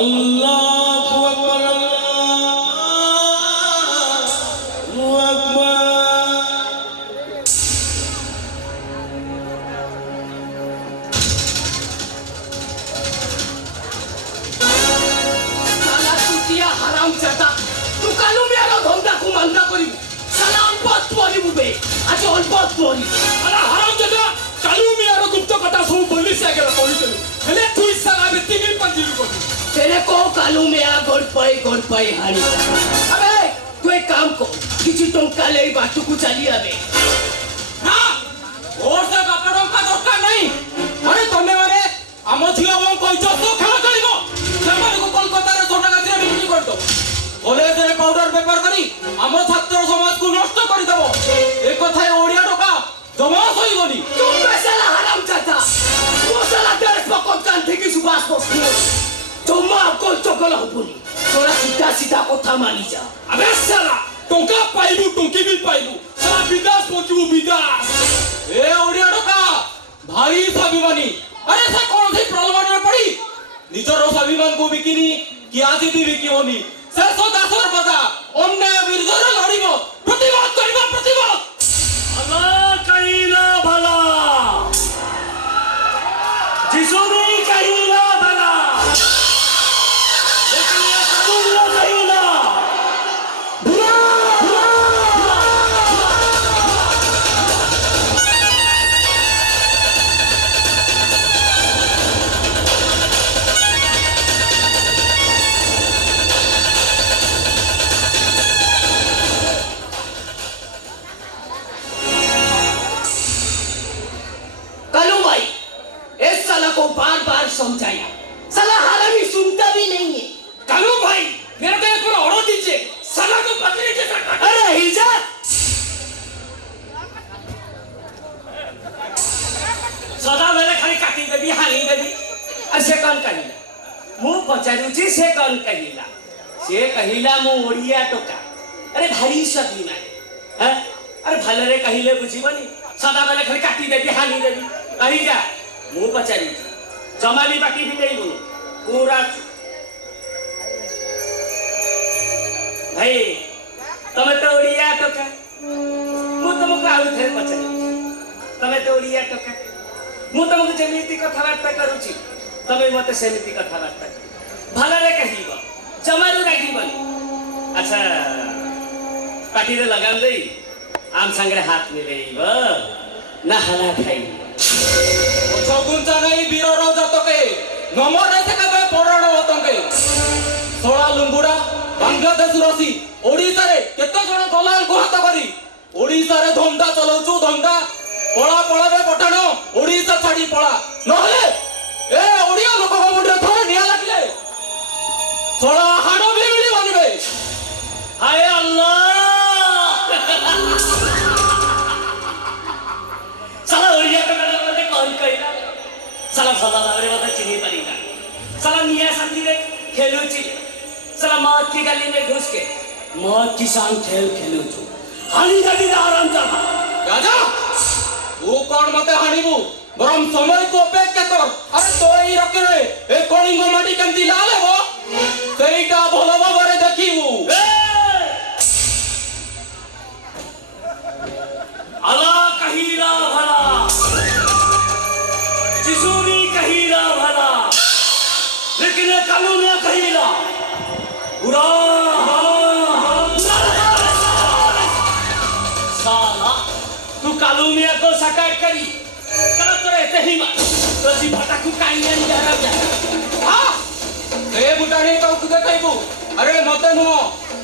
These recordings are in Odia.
আল্লাহু আকবার আল্লাহু আকবার साला चुतिया हराम जाता तू कालू मेरा धंधा को मंदा करी साला अनपत परी बुबे आज अनपत परी अरे हराम जाता कालू मेरा गुप्त कथा सब बोली से गेला बोली हेले तू साला बेती भी पंजील को तेरे को कालू मेरा गोड़ पाई हानी अबे तू एक काम को किसी तुम काले बातों को चली आवे ना और से कपड़ों का दरकार नहीं अरे तमे माने आम झियो बं कहिछ तो खेला चलिबो सेमान को कोलकाता रे छोटा गाछरे बिक्री कर दो कॉलेज रे पाउडर पेपर करी आम छात्र समाज को नष्ट कर देबो ए कथाय ओडिया टका जमा सईबनी तुम पैसा हराम जाता वो साला देश पकोत कान থেকে सुबास बसनी तुम आपको चकल होपुनी थोड़ा सीधा কথা मानी जा अबे साला टंका पाइबु टंकी भी पाइबु साला विदेश पहुंचबु विदेश ए ओडिया टका भारी स्वाभिमानी अरे से कौन सी प्रलोभन में पड़ी निजर स्वाभिमान को बिकिनी कि आज भी बिकिबनी से दासर पदा अन्याय विरुद्ध लड़िब प्रतिबाद करिब प्रतिबाद अल्लाह कहिला भला जिसु भी कहिला भला लेकिन ये कबूल कहिला भला कालू भाई इस साला को बार-बार समझाया साला हरामी सुनता भी नहीं है कालू भाई मेरा तो एक बार ऑर्डर दीजिए साला को पकड़े जैसा अरे हिजा सदा बेले खाली काटी देबी हानी देबी ऐसे कौन कहिला मु पचारुची से कौन कहिला से कहिला मु ओडिया टोका अरे भारी सदी माने हैं अरे भलरे कहिले बुझिबनी सदा बेले खाली काटी देबी हानी देबी कहि जा मु पचारुची जमाली बाकी भी नहीं बोलो पूरा भाई तमे तो ओडिया टोका मु तुमको आउ थे पचारि तमे तो ओडिया टोका मु तुमको जेमिति कथावार्ता करूची तमे मते सेमिति कथावार्ता भलरे कहिबो जमारू राखिबनी अच्छा पाटी रे लगाम देई आम संगरे हाथ मिलेइबो ना हला खाइबो छगुंचा नहीं वीरर जातके नमर रे का परण वतके सोळा लुंगुडा बांग्लादेश रसी ओडिसा रे केते जण दलाल को हाथ करी ओडिसा रे धंदा चलाउछु धंदा पळा पळाबे पठाण ओडिसा छाडी पळा नहले ए ओडिया लोक मुंडे थोड़े निया लागले सोळा हाडो भी मिली बनिबे हाय अल्लाह साला ओडिया का मते कौन कहिला साला सदा भाବରେ मते चिनी परिला साला मिया शांति रे खेलुची साला मौत की गली में घुस के मौत की शान खेल खेलुछु हानी गली आराम जाना राजा वो कौन मते हानिबु बरम समय को अपेक्षा कर अरे तोई रखे ए कलिंग माटी केमती लालेबो सेईटा भलो भाबरे देखिबु अल्लाह कहिला भला जिसु भी कहिला भला लेकिन कालू ने कहिला बुरा साला तू कालू मिया को सकाट करी करा तोरे तेही मा तो जी फटाकू काई नहीं जा रहा हां ए बुटाणी तो खुदे कहबु अरे मते नो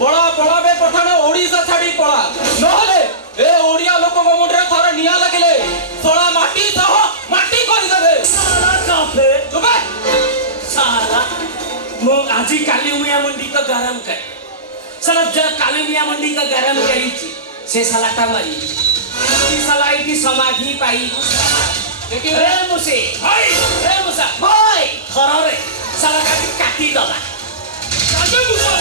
पळा पळाबे पठाण ओडिसा छाडी पळा नहले ए ओडिया लोक मुंडे थरे निया लागले सोळा माटी सह माटी करि देबे साला काफे चुप साला मो आजी काली मिया मंडी का गरम कर साला जब काली मिया मंडी का गरम करी छी से साला ता मरी की साला की समाधि पाई देखि रे मुसे भाई रे मुसा भाई खररे साला काटी दला काजे मुसा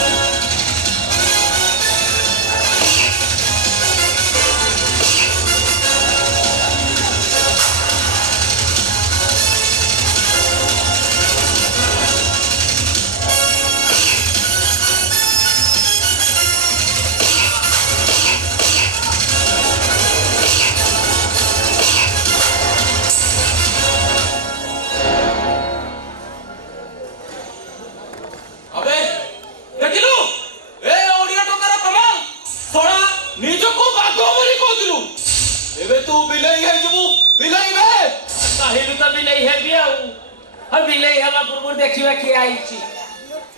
अब बिलेई हवा पूर्व देखिवा कि आईची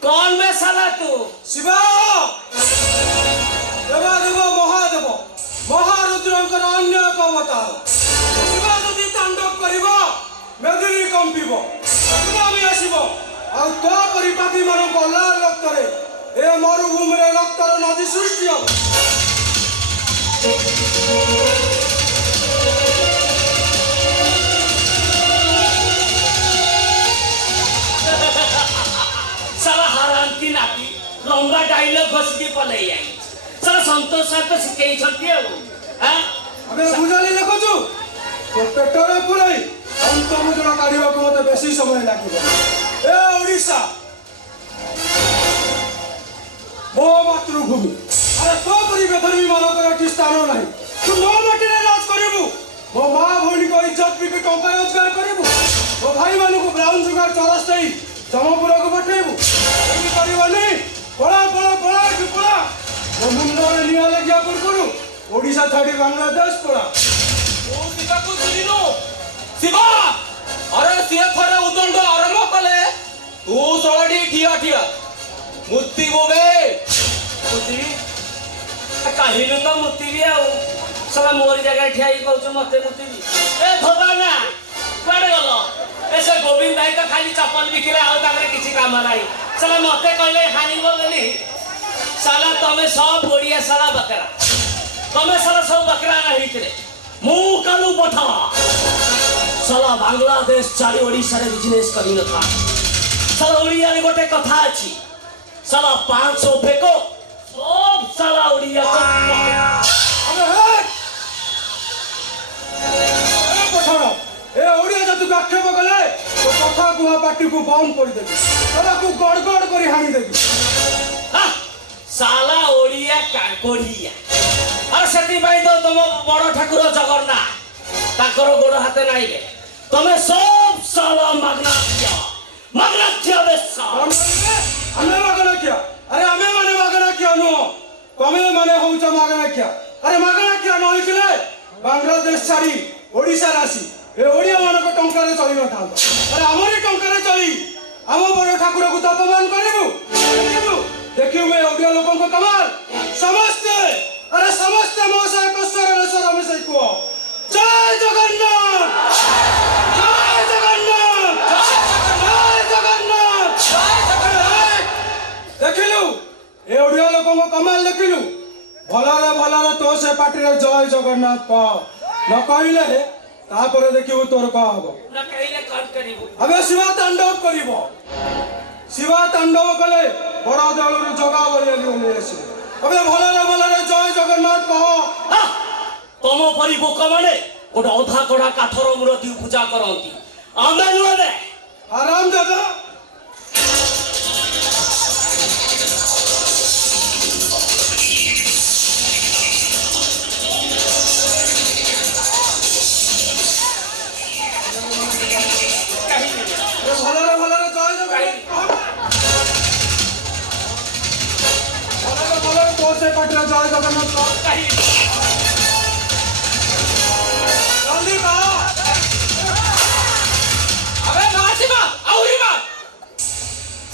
कौन में साला तू शिव देवादेव महादेव महारुद्रंकर अन्य एक अवतार शिव जदि तांडव करिब मेदिनी कंपिब सुनामी आसिब आ तो परिपाटी मान लाल रक्तरे ए मरुभूमि रे रक्तर नदी सृष्टि हो साला हरांती नाती लंबा डायलॉग घोषित पलई आई साला संतोष सर तो सिखेई छंती हां अबे बुझाली देखछु तो पेटरे पुरई अंत मुद्रा काढिबा को मते बेसी समय लागिबो ए ओडिसा मो मातृभूमि अरे तो परिवेधर्मी मानकर एठी स्थान नाही तू नो मटिरे राज करिबु मो मां भौणी को इज्जत भी टंका रोजगार करिबु मो भाई मानु को ब्राउन सुगर चरस्तेई जमपुर को पठेबु एही करिबनी पळा पळा पळा कि पळा मो मुंडरे निया लगिया पुरपुरु ओडिसा छाडी बांग्लादेश पळा ओ शिवाको सुनिनो शिवा अरे सिए थरे उदंड आरंभ कले तू सोडी ठिया ठिया मुत्ती बोबे मुती काहिनु तो मुती भी आउ साला मोर जगह ठियाई कहछु मते मुती भी ए धोबाना कुआडे गलो ऐसे गोविंद भाई तो खाली चप्पल बिकिले आउ ताकरे किछि काम नाही साला मते कहले हानि बोलनी साला तमे सब ओडिया साला बकरा तमे साला सब बकरा नाही करे मु कालू पठा साला बांग्लादेश चारी ओडिसा रे बिजनेस करी न था साला ओडिया रे गोटे कथा अछि साला 500 फेको सब साला ओडिया को अबे हे पठाण ए ओडिया जतु आक्षेप कले तो कथा कुआ पार्टी को बंद कर देबी तोरा को गड़गड़ करी हानि देबी हाँ, साला ओडिया काकोडिया और सेति भाई तो तुम बड़ ठाकुर जगन्नाथ ताकर गोड़ हाथे नाही रे तमे सब साला मागना किया बेसा हमें मागना क्या अरे हमें माने मागना क्या नो तमे माने होउच मागना क्या अरे मागना क्या न होइले बांग्लादेश छाड़ी ओडिसा रासी ए ओडिया मान को टंका रे चली न था अरे हमरी टंका रे चली हम बड़ ठाकुर को तो अपमान करिबु देखियो मैं ओडिया लोगन को कमाल समस्त अरे समस्त मोसा को सरल में से को जय जगन्नाथ जय जगन्नाथ जय जगन्नाथ जय जगन्नाथ देखिलु ए ओडिया लोगन को कमाल देखिलु भलारे तो से पार्टी रे जय जगन्नाथ का न कहिले तापर देखिबु तोर का हबो न कहिले कट करिबु अबे शिवा तांडव करिबो शिवा तांडव कले बड़ा दल रे जगा बलिया ले आसी अबे भलारे जय जगन्नाथ कहो तम परि बोक माने गोटे अधा कड़ा काठर मूर्ति पूजा करंती आमे नुहे आराम दादा भलारे जय जगन्नाथ भलारे तो से पार्टी रे जय जगन्नाथ कहो जल्दी कहो अबे नासिबा आउरीबा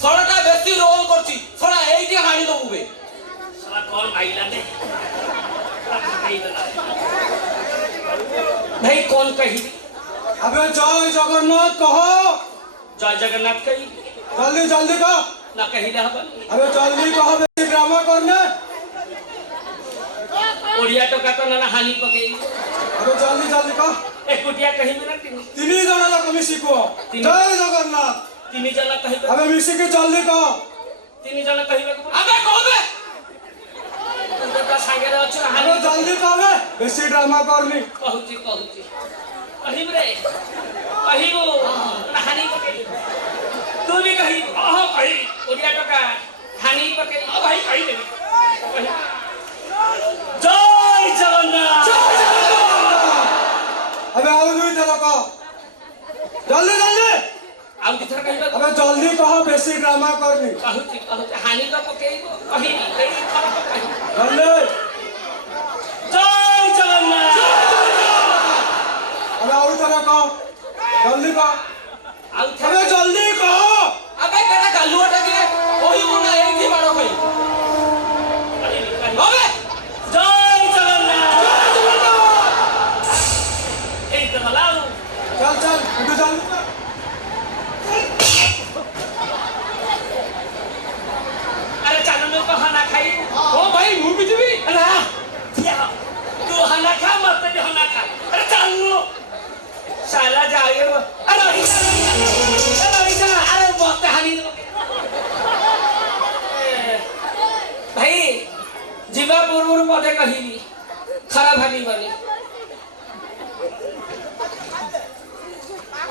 सोळाटा बेसी रोल करछि सोळा एइटी हानि दबु बे साला कौन माइला ने भाई कौन कही अबे जय जगन्नाथ कहो जय जगन्नाथ कही जल्दी जल्दी कहो ना कही ना हबन अबे जल्दी कहो बेसी ड्रामा करने ओडिया टका तो ना हानि पकेई अबे जल्दी जल्दी कहो एकुटिया कही में ना तीन जना जाक मिसी को जय जगन्नाथ तीन जना कही अबे मिसी के जल्दी कहो तीन जना कही अबे कहबे तो सागे रे अछि अबे हानि जल्दी कहो बेसी ड्रामा करनी कहूची कही रे कहिबो ना हानि पकेई तू भी कही ओहो कही ओडिया टका हानि पकेई ओ भाई कही दे जय जगन्नाथ अबे और दुई जना कहो जल्दी जल्दी आउ किथर कहिबा अबे जल्दी कहो बेसी ड्रामा करनी कहूची हानि तो पकेई कही कही खराब कही जल्दी जय जगन्नाथ अबे और जना कहो जल्दी कहो आउ अबे जल्दी पदे कहबी खराब भाबिबनी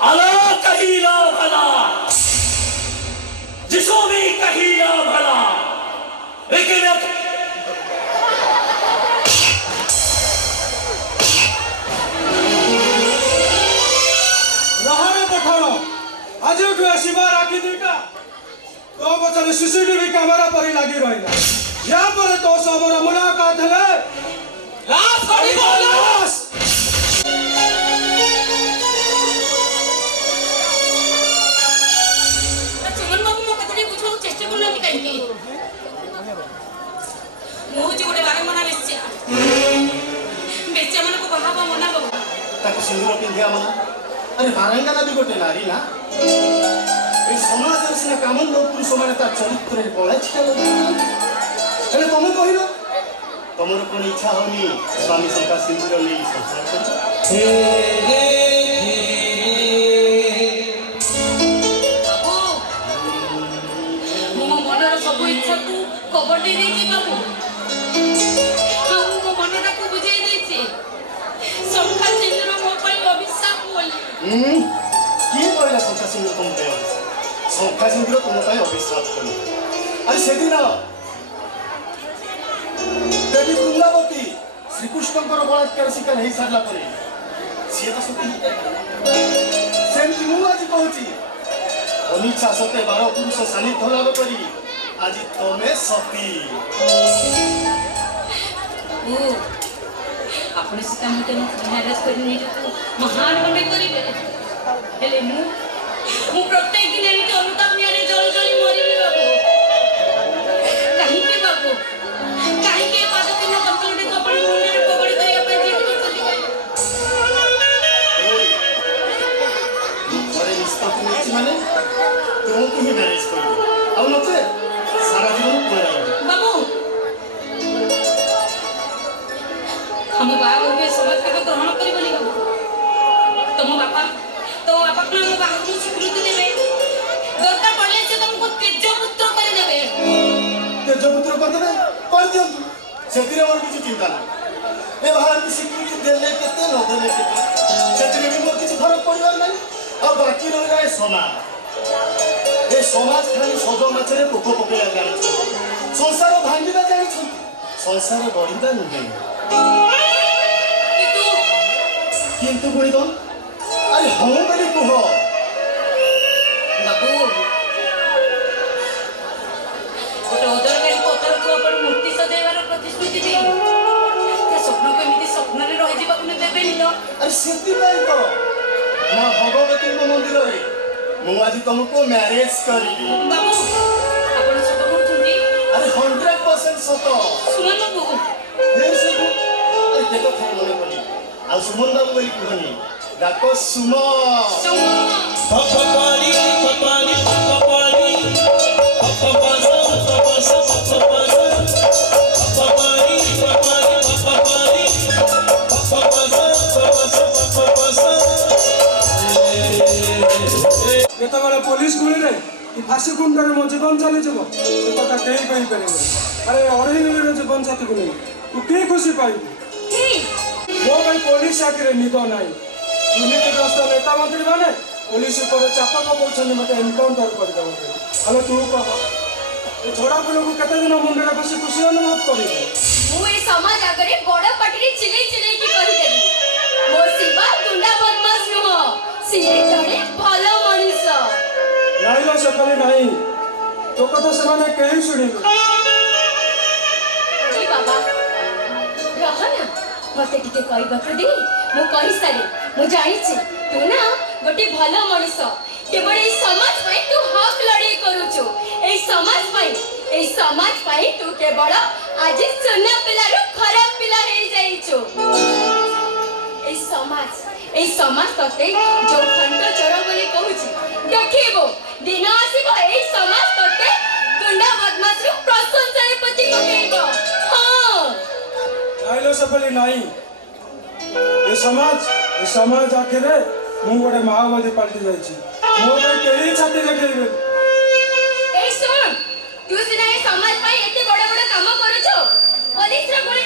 अलो कहिला भला जिसो भी कहिला भला लेकिन रहाने पठाणो आज आसवा राखी दुईटा तो पचर सीसीटीवी कैमेरा पर लगी रहा या पर तो समर मुलाकात है लाश कड़ी बोल लाश चुमन बाबू मो कथरे बुझो चेष्टा करनानी काहे मो जे गोटे बारे मना बेच्चा मन को बहावा मना बाबू ताको सिंदूर पिंधिया मना अरे बारंगाना भी गोटे नारी ना ए समाज सिना कामन लोक पुरुष माने ता चरित्र रे पळा छिला हेले तुम कहिलो तुमर कोन इच्छा होनी स्वामी संका सिंदूर नै संसार कर बाबू मो मनर सब इच्छा तू कबड्डी दे जी बाबू हम मो मनरा को बुझाई देछि संखा सिंदूर मो पई अभिशाप बोली की कहला संका सिंदूर तुम पे संका सिंदूर तुम पे अभिशाप करी अरे सेदिन देवी कुंदावती श्रीकृष्णଙ୍କର बलात्कार शिकार ହେଇ ସାରିଲା ପରେ ସିଏ ତ ସତୀ ସେମିତି ମୁଁ ଆଜି କହୁଛି ଅନିଚ୍ଛା ସତେ 12 ପୁରୁଷ ସାନ୍ନିଧ୍ୟ ଲାଭ କରି ଆଜି ତମେ ସତୀ ओ आपण सीता मते मैरेज करनी तो महान बने करिवे हेले मु प्रत्येक दिन एमिति अनुताप नियारे जल जली मरिबे बाबू काहे के बाबू काहे के पाद दिन कंपनी कपड़ी मुंडे पगड़ी करिया पे जीवन चली गई ଘରେ ନିଷ୍ପତ୍ତି ନେଇଛି ମାନେ ତୁମକୁ ହିଁ ମ୍ୟାରେଜ କରିବି ଆଉ ନଚେ ସାରା ଜୀବନ କୁଆଡ଼େ ରହିବି बाबू हम बाबू के समाज के ग्रहण करिबनी बाबू तुम बापा को हम बाबू को स्वीकृति देबे दरकार पड़ले से तुमको तेज पुत्र कर देबे तेजपुत्र କରିଦେବେ କରିଦିଅନ୍ତୁ ସେଥିରେ ମୋର କିଛି ଚିନ୍ତା ନାହିଁ ଏ ବାହାରକୁ ସ୍ୱୀକୃତି ଦେଲେ କେତେ ନ ଦେଲେ କେତେ ସେଥିରେ ବି ମୋର କିଛି ଫରକ ପଡ଼ିବାର ନାହିଁ ଆଉ ବାକି ରହିଲା ଏ ସମାଜ ଖାଲି ସଜ ମାଛରେ ପୋକ ପକେଇବା ଜାଣିଛନ୍ତି ସଂସାର ଭାଙ୍ଗିବା ଜାଣିଛନ୍ତି ସଂସାର ଗଢ଼ିବା ନୁହେଁ କିନ୍ତୁ ବୁଣିଦ ଆରେ ହଁ ବୋଲି କୁହ बाबू गोटे अदरकारी पत्थर को अपन मूर्ति सजाइबार प्रतिश्रुति दे ते स्वप्न को एमिति स्वप्न रे रहि जीवा को देबेनी तो अरे ସେଥିପାଇଁ ତ ମା ଭଗବତୀଙ୍କ ମନ୍ଦିରରେ ମୁଁ ଆଜି ତମକୁ ମ୍ୟାରେଜ କରିବି बाबू आपण सत कहउछुंती अरे 100% सत सुमन बाबू हे सब अरे केतो थे मने पड़ी आ सुमन बाबू बोली कहनी डाको सुमन पपानी पपानी पपानी पपासा पपासा पपासा पपानी पपानी पपानी पपासा पपासा पपासा केतबेले पुलिस गुली रे ई फांसी कुंडरे मो जीवन चली जब ए कथा केही कहि परिबे अरे अरे मिले जीवन साथी को तू के खुशी पाइबू मो भाई पुलिस आखिरे निद नाही दुर्नीतिग्रस्त नेता मंत्री माने पुलिस ऊपर चापा पकाउछन् मते एनकाउंटर करदेबो हेलो तू कह ए छोड़ा को केते दिन मुंडे बसी खुशी अनुभव करिबे मु ए समाज आगरे बड़ पाटी चिल्लै चिल्लै की कहि देबी मो शिवा गुंडा बदमाश नुह सिए जड़े भलो मनुष्य नाही लो सकले नाही तो कथा समाने केही सुनिबे ए बाबा रहना मते टिके कहबा दे मु कहि सारी मु जानि छी तू ना गोटे भलो मनुष्य केवल ए समाज पई तू हक लड़ाई करूछु ए समाज पई तू केवल आज सुना पिला रो खराब पिला हे जाइछु ए समाज तते जो खंड चोर बोली कहूची देखिबो दिन आसीबो ए समाज तते गुंडा बदमाश रो प्रशंसा रे पति पकेइबो हां नाही लो सकले नाही ए समाज आखिरे मु गोटे माओवादी पार्टी जाइछि मो भाई केही छाती देखैबे ए सुन तू सिना ए समाज पई एते बड़ बड़ काम करूछु पुलिस रो गुली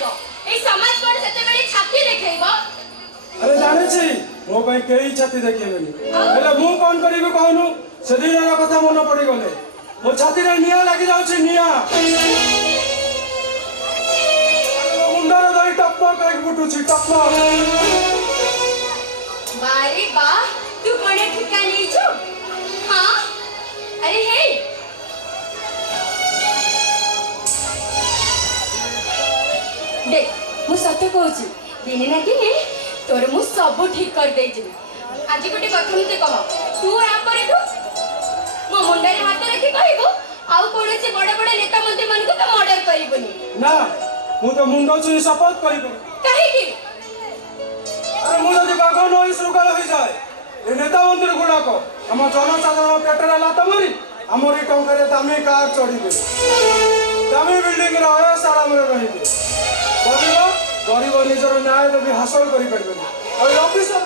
କରିବ এই সমাজ কোন সেତେବେଳେ ଛାତି ଦେଖେଇବ আরে জানিছি ମୋ ପାଇଁ କେହି ଛାତି ଦେଖେଇବେନି ହେଲେ ମୁଁ କଣ କରିବି କହୁନୁ ସେଦିନର କଥା ମନେ ପଡ଼ିଗଲେ ମୋ ଛାତିରେ ନିଆଁ ଲାଗି ଯାଉଛି ନିଆଁ ମୁଣ୍ଡରେ ଧରି ଟପକ କରିକି ଫୁଟୁଛି ଟପକ বারে বাহ তু কোনে ঠিকা নেইছো হ্যাঁ আরে হে দেখ মু সত্য কହୁছি দিনে না দিনে তোর মু সব ঠিক করে দেইছি আজ গোটে কথা মতে কহ তু আপরে তু মো মুন্ডারে হাত রাখি কহিবো আউ কোনসি বড় বড় নেতা মন্ত্রী মানকু তো মর্ডর করিবনি না ମୁଁ ତ ମୁଣ୍ଡ ଛୁଇଁ ଶପଥ କରିବି কাহিকি ଆରେ ମୁଁ ଯଦି ବାଘ ନଈ ଶୃଙ୍ଖଳ ହେଇଯାଏ ଏ ନେତା ମନ୍ତ୍ରୀ ଗୁଡାକ ଆମ ଜନସାଧାରଣ ପେଟରେ ଲାତ ମାରି ଆମରି ଟଙ୍କାରେ ଦାମୀ କାର୍ ଚଢିବେ ଦାମୀ ବିଲ୍ଡିଂରେ ଅୟସ ଆରାମରେ ରହିବେ ଗରିବ ନିଜର ନ୍ୟାୟ ବି ହାସଲ କରିପାରିବେନି ଆଉ ଅଫିସର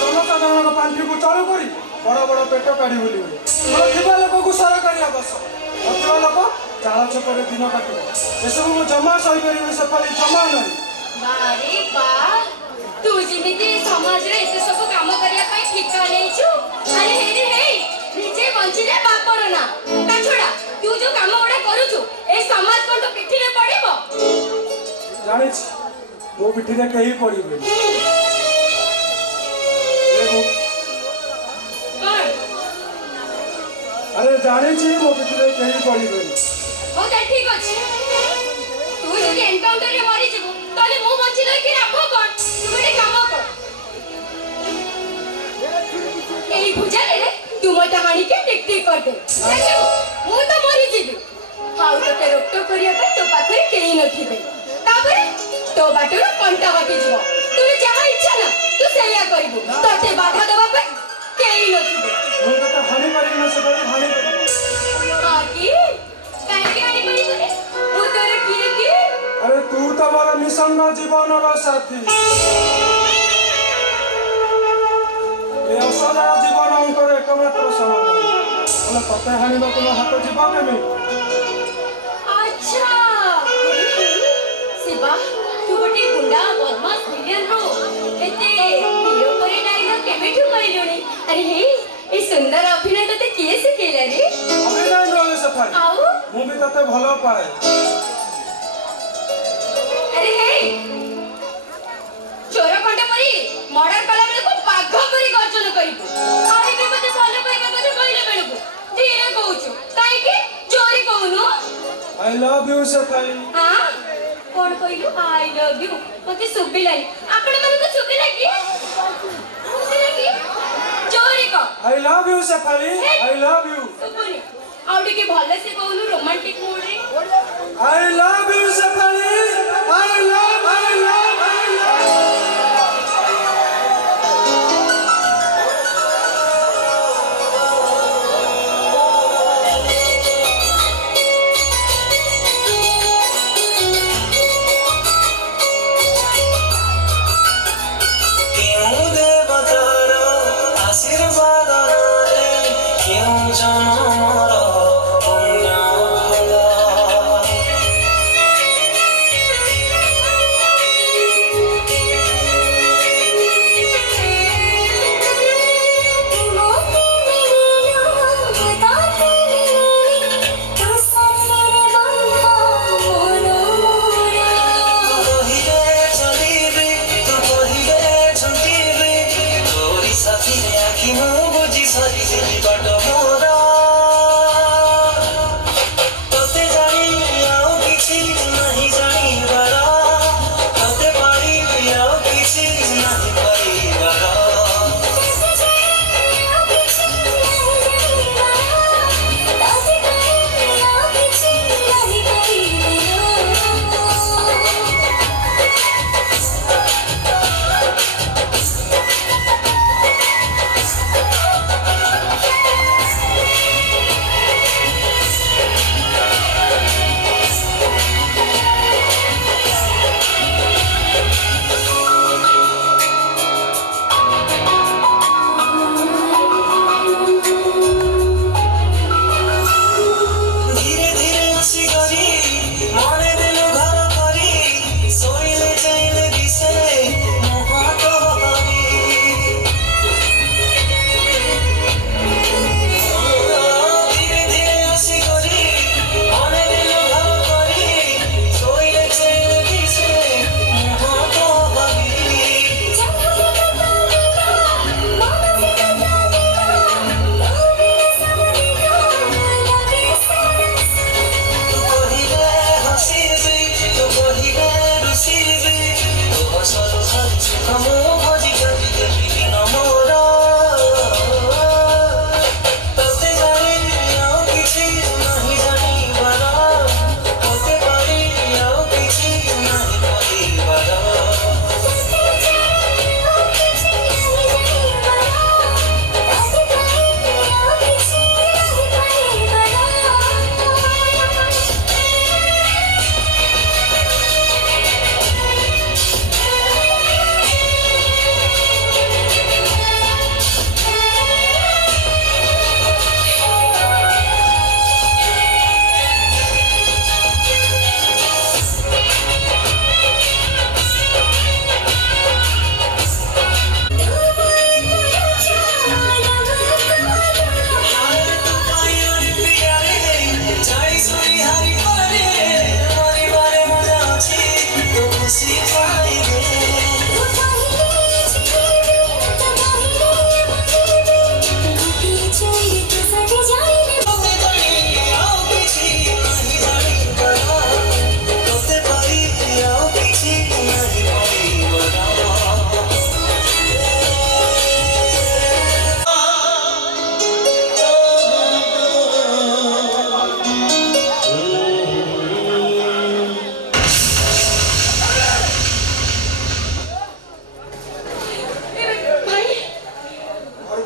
ଜନସାଧାରଣଙ୍କ ପାଣ୍ଠିକୁ ଚାଲୁ କରି ବଡ ବଡ ପେଟ କାଢି ବୁଲିବେ ଥିବା ଲୋକକୁ ସରକାରୀ ଆବାସ ନଥିବା ଲୋକ ଚାଳ ଛକରେ ଦିନ କାଟିବ ଏସବୁ ମୁଁ ଜମା ସହିପାରିବି ସେପରି ଜମା ନାହିଁ বারে বাহ তু যেমিতি সমাজরে এতে সব কাম করিয়া পাই ঠিকা নেইছু আরে হে হে নিজে বঞ্চিলে বাপর না তা ছড়া তু যে কাম ওড়া করুছু এই সমাজ কোন পিঠিরে পড়িব জানিছি ମୋ ପିଠିରେ କେହି ପଡ଼ିବେନି কোন ଆରେ ଜାଣିଛି ମୋ ପିଠିରେ କେହି ପଡ଼ିବେନି ও তা ঠিক আছে তুই যদি এনকাউন্টারে মরি যাব তাহলে মু বঞ্চি লই কি রাখো কোন তুমি একটা কাম কর এই বুঝালে রে তুই মটা হানিকে টিক টিক কর দে দেখো মু তো মরি যাবি হাউ তোকে রক্ত করিয়া পর তো পাখরে কেই নথিবে তারপরে তো বাটুর কন্টা বাকি যাব তুই যাহা ইচ্ছা না তুই সেইয়া করিবু তোতে বাধা দেবা পর কেই নথিবে ମୁଁ ତତେ ହାଣି ପାରିବି ନା ସେପରି ହାଣି ପାରିବି আকি কাইকে আনি পারিবনি মু তোরে কিয়ে কি ଆରେ ତୁ ତ ମୋର ନିଃସଙ୍ଗ ଜୀବନର ସାଥୀ ଏ ଅସହାୟ ଜୀବନ ଅଙ୍କର ଏକମାତ୍ର ସମାଧାନ ହେଲେ ତତେ ହାଣିବାକୁ ମୋ ହାତ ଯିବ କେମିତି আচ্ছা শিবা তু গোটে গুন্ডা বদমাস ভিলেন রো এতে হিরো পরে ডায়লগ কেবেঠু কইলুনি আরে হে এই সুন্দর অভিনয় ততে কিয়ে শিখেলা রে ଅଭିନୟ ନୁହେଁ ସେଠାରେ আউ ମୁଁ ବି ତତେ ଭଲ ପାଏ আরে হে চোর খন্ডে পরি মর্ডার কলা বেলকু পাঘ পরি গর্জন করিবু আরে কে মতে ভালো পাইবা কথা কইলে বেলকু ধীরে কହୁଛୁ কাইকি চোরি কହୁନୁ ଆଇ ଲଭ୍ ୟୁ ସେଫାଲି হ্যাঁ কোন কইলু আই লাভ ইউ মতে সুবিলানি আপন মানকু সুবিলা কি সুবিলা কি চোরি ক I love you Shefali I love you Subuni ଆଉ ଟିକେ ଭଲସେ କହୁନୁ ରୋମାଣ୍ଟିକ ମୁଡ୍ ରେ I love you Shefali I love କେଉଁ ଦେବତାର ଆଶୀର୍ବାଦରେ କେଉଁ ଜନମର ପୁଣ୍ୟ ଫଳ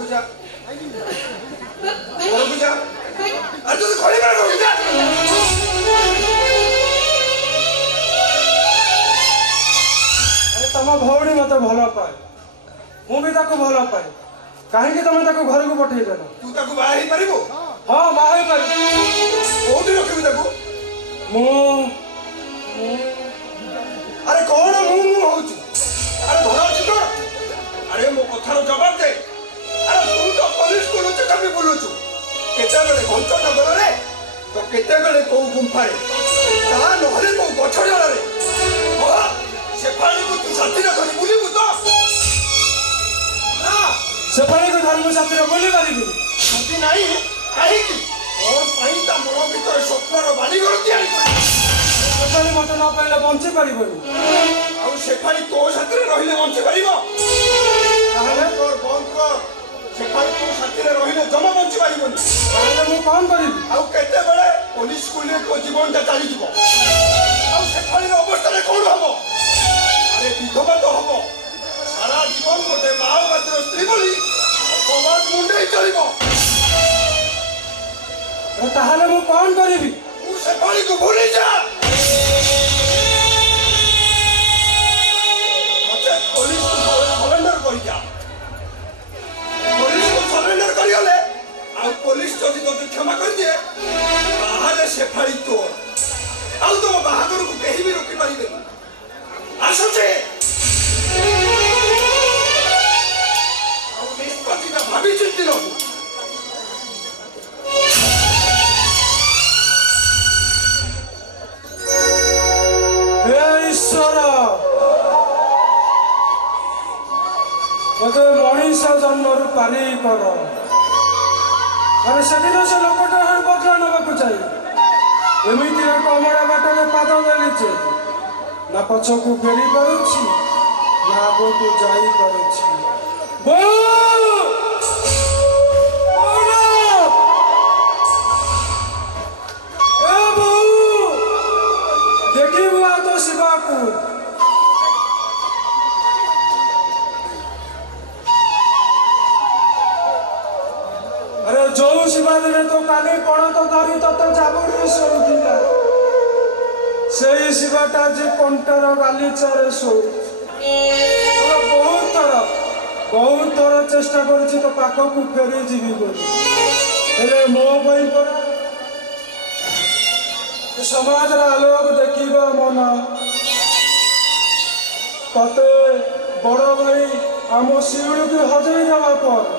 ଘରକୁ ଯା ଘରକୁ ଯା ଆରେ ତୁ ଖଳି ବେଳ ଘରକୁ ଯା ଆରେ ତମ ଭଉଣୀ ମତେ ଭଲ ପାଏ ମୁଁ ବି ତାକୁ ଭଲ ପାଏ କାହିଁକି ତମେ ତାକୁ ଘରକୁ ପଠେଇଦେଲ ତୁ ତାକୁ ବାହା ହେଇପାରିବୁ ହଁ ବାହା ହେଇପାରିବି କୋଉଠି ରଖିବି ତାକୁ ମୁଁ ଆରେ କଣ ମୁଁ ହଉଛୁ ଆରେ ଭଲ ଅଛି ତ ଆରେ ମୋ କଥାର ଜବାବ ଦେ ଆରେ ତୁ ତ ପୋଲିସକୁ ଲୁଚି କାମି ବୁଲୁଛୁ କେତେବେଳେ ଘଞ୍ଚ ଜଙ୍ଗଲରେ ତ କେତେବେଳେ କୋଉ ଗୁମ୍ଫାରେ ତାହା ନହେଲେ କୋଉ ଗଛ ଡାଳରେ ସେ ପାଣିକୁ ତୁ ସାଥିରେ ଧରି ବୁଲିବୁ ତ ନା ସେ ପାଣିକୁ ଧର୍ମ ସାଥିରେ ବୁଲି ପାରିବି ସାଥି ନାହିଁ କାହିଁକି କଣ ପାଇଁ ତା ମନ ଭିତରେ ସ୍ୱପ୍ନର ବାଲିଘର ତିଆରି କରିବୁ ସେ ପାଣି ମତେ ନ ପାଇଲେ ବଞ୍ଚି ପାରିବନି ଆଉ ସେ ପାଣି ତୋ ସାଥିରେ ରହିଲେ ବଞ୍ଚି ପାରିବ ତାହେଲେ ତୋର ବନ୍ଦ କର ସେ ପାଣି ତୋ ସାଥିରେ ରହିଲେ ଜମା ବଞ୍ଚି ପାରିବନି ତାହେଲେ ମୁଁ କଣ କରିବି ଆଉ କେତେବେଳେ ପୋଲିସ ସ୍କୁଲରେ ତୋ ଜୀବନଟା ଚାଲିଯିବ ଆଉ ସେ ପାଣିର ଅବସ୍ଥାରେ କଣ ହବ ଆରେ ବିଧବା ତ ହବ ସାରା ଜୀବନ ଗୋଟେ ମାଓବାଦୀର ସ୍ତ୍ରୀ ବୋଲି ଅପବାଦ ମୁଣ୍ଡେଇ ଚଳିବ ତାହେଲେ ମୁଁ କଣ କରିବି ତୁ ସେ ପାଣିକୁ ଭୁଲି ଯା ମତେ ପୋଲିସକୁ ସରେଣ୍ଡର କରିଯା ପୋଲିସକୁ ସରେଣ୍ଡର କରିଗଲେ ଆଉ ପୋଲିସ ଯଦି ତୋତେ କ୍ଷମା କରିଦିଏ ତାହେଲେ ସେ ପାଣି ତୋର ଆଉ ତମ ବାହାଘରକୁ କେହି ବି ରୋକି ପାରିବେନି ଆସୁଛେ ଆଉ ନିଷ୍ପତ୍ତିଟା ଭାବି ଚିନ୍ତି ନବୁ ହେ ଈଶ୍ୱର ମୋତେ ମଣିଷ ଜନ୍ମରୁ ପାରି କର ଆରେ ସେଦିନ ସେ ଲୋକଟା ବଦଲା ନେବାକୁ ଚାହିଁ ଏମିତି ଏକ ଅମରା ବାଟରେ ପାଦ ଦେଲିଛି ନା ପଛକୁ ଫେରି ପାରୁଛି ନା ଆଗକୁ ଯାଇପାରୁଛି ଦେଖିବୁ ଆଉ ତ ଶିବାକୁ ଆରେ ଯୋଉ ଶିବା ଦିନେ ତ କାନି ପଣତ ଧରି ତତେ ଜାବୁଡ଼ି ଶୋଉଥିଲା ସେଇ ଶିବାଟା ଯେ କଣ୍ଟାର ଗାଲିଚାରେ ଶୋଉଛି ବହୁତ ଥର ଚେଷ୍ଟା କରୁଛି ତ ପାଖକୁ ଫେରି ଯିବି ବୋଲି ହେଲେ ମୋ ପାଇଁ ପରା ସମାଜର ଆଲୋକ ଦେଖିବା ମନ ତତେ ବଡ଼ ଭାଇ ଆମ ଶିଉଳିକୁ ହଜେଇ ଦେବା ପରେ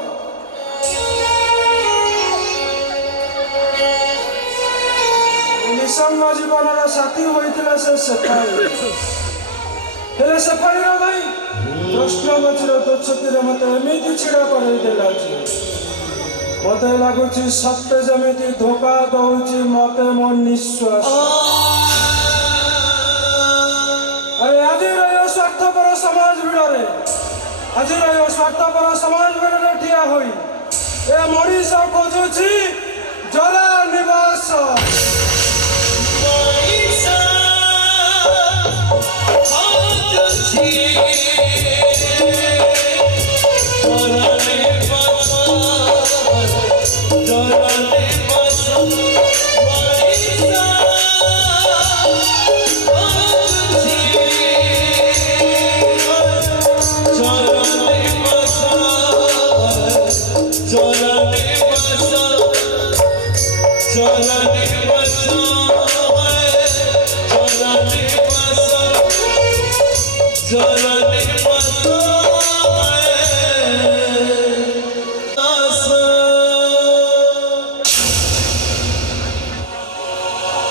ନିସଙ୍ଗ ଜୀବନର ସାଥୀ ହୋଇଥିଲା ସେ ସେଫାଳି ହେଲେ ସେଫାଳିର ଭାଇ କୃଷ୍ଣଗଛର ଦୋଛତିରେ ମତେ ଏମିତି ଛିଡ଼ା କରେଇ ଦେଲା ଯେ ମତେ ଲାଗୁଛି ସତ୍ୟ ଯେମିତି ଧୋକା ଦଉଛି ମତେ ମୋ ନିଶ୍ୱାସ ଆରେ ଆଜି ରହିବ ସ୍ୱାର୍ଥପର ସମାଜ ଭିଡ଼ରେ ଆଜି ରହିବ ସ୍ୱାର୍ଥପର ସମାଜ ଭିଡ଼ରେ ଠିଆ ହୋଇ ଏ ମଣିଷ ଖୋଜୁଛି ଜଳ ନିବାସ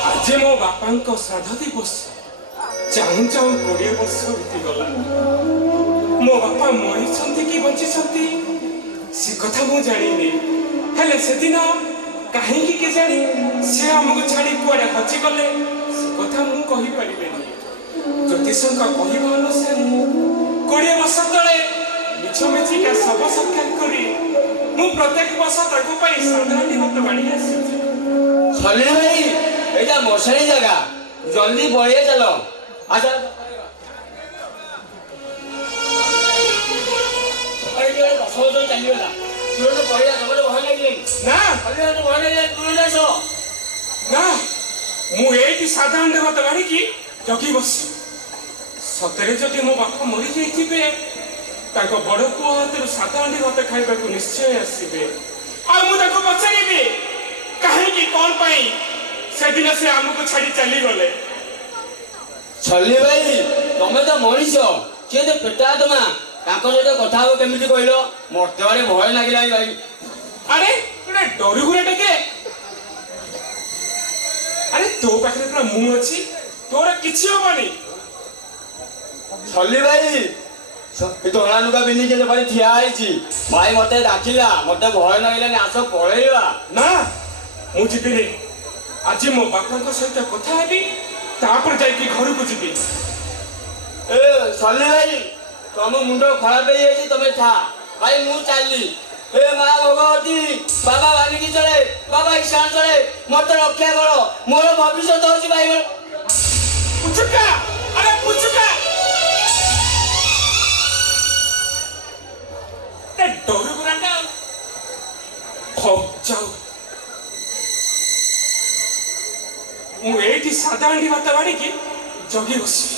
ଆଜି ମୋ ବାପାଙ୍କ ଶ୍ରାଦ୍ଧ ଦିବସ ଚାହୁଁ ଚାହୁଁ 20 ବର୍ଷ ବିତିଗଲା ମୋ ବାପା ମରିଛନ୍ତି କି ବଞ୍ଚିଛନ୍ତି ସେ କଥା ମୁଁ ଜାଣିନି ହେଲେ ସେଦିନ କାହିଁକି କେଜାଣି ସେ ଆମକୁ ଛାଡ଼ି କୁଆଡ଼େ ହଜିଗଲେ ସେ କଥା ମୁଁ କହିପାରିବିନି ଜ୍ୟୋତିଷଙ୍କ କହିବା ଅନୁସାରେ 20 ବର୍ଷ ତଳେ ମିଛ ମିଛିକା ଶବ ସାକ୍ଷାତ କରି ମୁଁ ପ୍ରତ୍ୟେକ ବର୍ଷ ତାକୁ ପାଇଁ ସାଧାରଣ ଭାତ ବାଢ଼ି ଆସିଛି ସଲିଲ ଭାଇ ଏଇଟା ମଶାରୀ ଜାଗା ଜଲ୍ଦି ପଳେଇ ଚାଲ ଆଚ୍ଛା ସକାଳେ 10 ବର୍ଷ ଚାଲିଗଲା ତୁରନ୍ତ କହିଲା ତମର ଭୟ ଲାଗିଲେନି ନା କହିଲା ଭୟ ଲାଗିଲେ ତୁରନ୍ତ ଆସ ନା ମୁଁ ଏଇଠି ସାଧାରଣ ଭାତ ଗାଡ଼ିକି ଜଗି ବସି ସତରେ ଯଦି ମୋ ବାପା ମରିଯାଇଥିବେ ତାଙ୍କ ବଡ଼ ପୁଅ ହାତରୁ ସାଧାରଣ ଭାତ ଖାଇବାକୁ ନିଶ୍ଚୟ ଆସିବେ ଆଉ ମୁଁ ତାଙ୍କୁ ପଚାରିବି କାହିଁକି କଣ ପାଇଁ ସେଦିନ ସେ ଆମକୁ ଛାଡ଼ି ଚାଲିଗଲେ ଛଲି ଭାଇ ତମେ ତ ମଣିଷ କିଏ ତ ପେଟା ତମା ତାଙ୍କ ସହିତ କଥା ହବ କେମିତି କହିଲ ମତେ ଆଡେ ଭୟ ଲାଗିଲାଣି ଭାଇ ଆରେ ଗୋଟେ ଡରୁଗୁରା ଟିକେ ଆରେ ତୋ ପାଖରେ ପୁରା ମୁଁ ଅଛି ତୋର କିଛି ହବନି ଛଲି ଭାଇ ଏ ଧଳା ଲୁଗା ପିନ୍ଧିକି ସେପଟେ ଠିଆ ହେଇଛି ଭାଇ ମତେ ଡାକିଲା ମତେ ଭୟ ଲାଗିଲାନି ଆସ ପଳେଇବା ନା ମୁଁ ଯିବିନି ଆଜି ମୋ ବାପାଙ୍କ ସହିତ କଥା ହେବି ତାପରେ ଯାଇକି ଘରକୁ ଯିବି ଏ ଛଲି ଭାଇ ତମ ମୁଣ୍ଡ ଖରାପ ହେଇଯାଇଛି ତମେ ଥା ଭାଇ ମୁଁ ଚାଲିଲି ଏ ମା ଭଗବତୀ ବାବା ଭାବିକି ଚଳେ ବାବା ଇଶାନ ଚଳେ ମତେ ରକ୍ଷା କର ମୋର ଭବିଷ୍ୟତ ହଉଛି ଭାଇ ପୁଚୁକା ଆରେ ପୁଚୁକା ଏ ଡରୁଗୁରାଟା ହଉ ଯାଉ ମୁଁ ଏଇଠି ସାଧା ହାଣ୍ଡି ଭାତ ବାଢିକି ଜଗି ବସିବି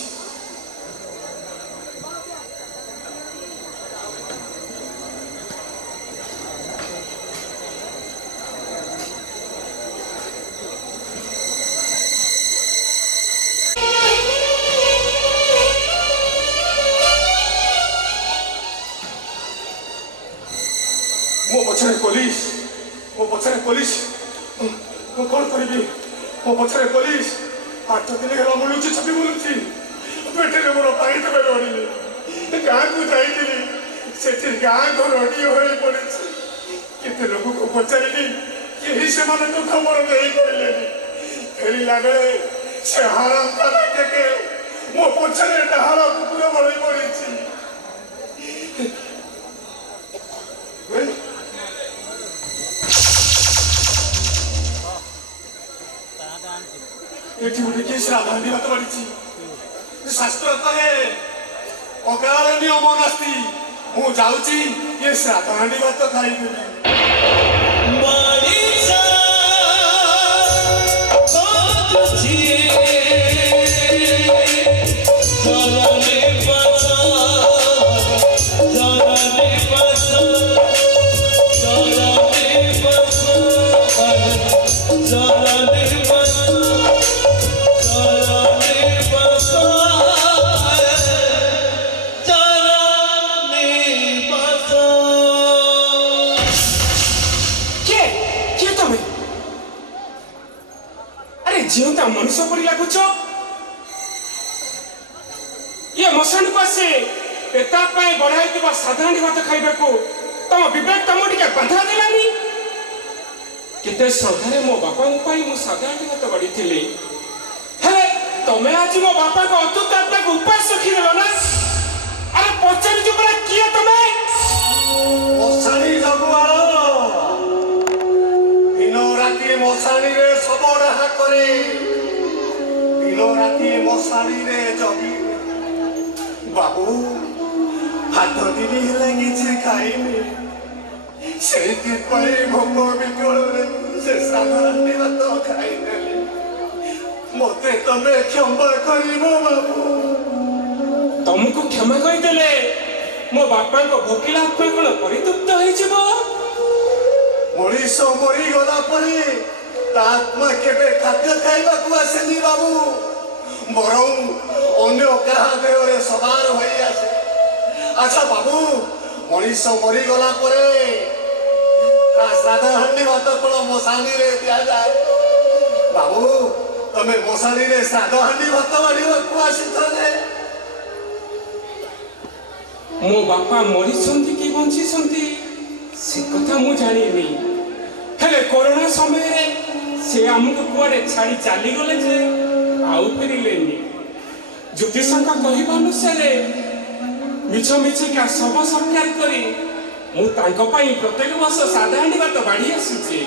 ମୋ ପଛରେ ପୋଲିସ ମୁଁ କଣ କରିବି ମୋ ପଛରେ ପୋଲିସ 8 ଦିନ ହେଲା ବୁଲୁଛି ଛବି ବୁଲୁଛି ପେଟରେ ମୋର ପାଣି ଟୋପେ ରଡ଼ିନି ଗାଁକୁ ଯାଇଥିଲି ସେଠି ଗାଁ ଘର ରଡ଼ି ହୋଇ ପଡ଼ିଛି କେତେ ଲୋକଙ୍କୁ ପଚାରିଲି କେହି ସେମାନଙ୍କ ଖବର ଦେଇପାରିଲେନି ଫେରିଲା ବେଳେ ସେ ହାରାମ ଦେଖେ ମୋ ପଛରେ ଡାହାଣ କୁକୁର ବଳି ପଡ଼ିଛି ଏଠି ଗୋଟେ କିଏ ଶ୍ରାଦ୍ଧ ହାଣ୍ଡି ଭାତ ବାଢିଛି ଶାସ୍ତ୍ର କହେ ଅକାଳ ନିୟମ ନାସ୍ତି ମୁଁ ଯାଉଛି ଇଏ ଶ୍ରାଦ୍ଧ ହାଣ୍ଡି ଭାତ ଖାଇଦେବି जीवता मनुष्य परी लगुच ये मशान को आसे पेता पाए बढ़ाई साधारण भात खाइबा को तुम विवेक तुम टिके बाधा देलानी केते श्रद्धारे मो बापा मु साधारण भात बाड़ी थिली हेले तमे आज मो बापा को अतुत आत्मा को उपास रखी देलो ना अरे पचारि जो बड़ा किए तमे मशानी जगुआलो दिनो राती मशानी रे सब राहा करे दिनो राती मशानी रे जगी बाबू हाथ दिन हेले किछि खाइनी सेति पई भोक बिकल रे से साधारण भात खाइनेली मते तमे क्षमा करिबो बाबू तुमको क्षमा कर देले मो बापा को भोकिला आत्मा कोन परितुप्त होई जिवो मनीष मरी गला परे आत्मा केबे खाद्य खाइबाकू आसेनी बाबू बरं अन्य काहा देहरे सवार होई आसे अच्छा बाबू मनीष मरी गला परे श्राद्ध हांडी भात कोन मशानी रे दिया जाए बाबू तमे मशानी रे श्राद्ध हांडी भात बाड़ीबाकू आसीथले मो बापा मरी संती की बंची संती से कथा मु जानिनी हेले कोरोना समय रे से हमको कुआडे छाड़ी चाली गले जे आउ फेरिलेनी ज्योतिषका कहिबा अनुसार मिछ मिछ का सब सरकार करी मु तांको पई प्रत्येक वर्ष साधारण बात बाढ़ी आसुची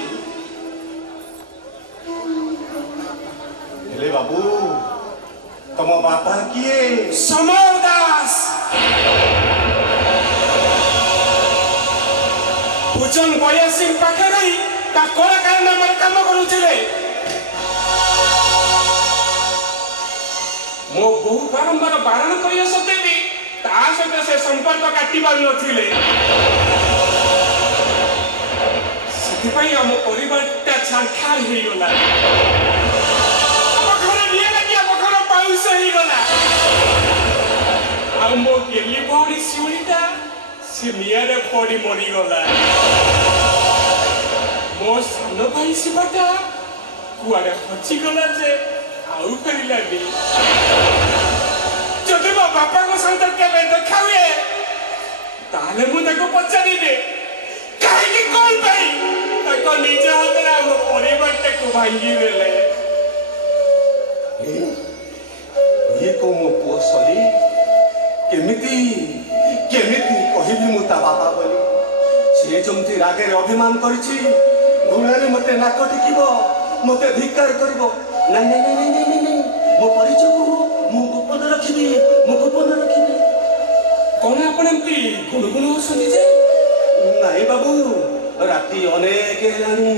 हेले बाबू तम बापा किए समय दास ଭୁଜନ ବୟାସିଂ ପାଖରେ ତା କଳାକାର ନାମରେ କାମ କରୁଥିଲେ। ମୋ ବୋଉ ବାରମ୍ବାର ବାରଣ କରିବା ସତ୍ତ୍ୱେ ବି ତା ସହିତ ସେ ସମ୍ପର୍କ କାଟି ପାରୁନଥିଲେ। ସେଥିପାଇଁ ଆମ ପରିବାରଟା ଛାରଖାର ହେଇଗଲା। ଆମ ଘରେ ନିଆଁ ଲାଗି ଆମ ଘର ପାଉଁଶ ହେଇଗଲା। ଆଉ ମୋ ଗେଲି ଭଉଣୀ ଶିଉଳିଟା ସେ ନିଆଁରେ ପଡ଼ି ମରିଗଲା। ମୋ ସାନ ଭାଇ ଶିବଟା କୁଆଡ଼େ ହଜିଗଲା ଯେ ଆଉ ଫେରିଲାନି। ଯଦି ମୋ ବାପାଙ୍କ ସହିତ କେବେ ଦେଖା ହୁଏ ତାହେଲେ ମୁଁ ତାକୁ ପଚାରିବି କାହିଁକି କଣ ପାଇଁ ତାଙ୍କ ନିଜ ହାତରେ ଆମ ପରିବାରଟାକୁ ଭାଙ୍ଗି ଦେଲେ। ଇଏ କୋଉ ମୋ ପୁଅ ସଲି କେମିତି କେମିତି କହିବି ମୁଁ ତା ବାପା ବୋଲି। ସେ ଯେମିତି ରାଗରେ ଅଭିମାନ କରିଛି, ଘୃଣାରେ ମତେ ନାକ ଟେକିବ, ମତେ ଧିକ୍କାର କରିବ। ନାଇଁ ନାଇଁ ନାଇଁ ନାଇଁ ନାଇଁ ନାଇଁ, ମୋ ପରିଚୟକୁ ମୁଁ ଗୋପନ ରଖିବି, ମୁଁ ଗୋପନ ରଖିବି। କଣ ଆପଣ ଏମିତି ଗୁଣଗୁଣ ହଉଛନ୍ତି ଯେ? ନାଇଁ ବାବୁ, ରାତି ଅନେକ ହେଲାଣି,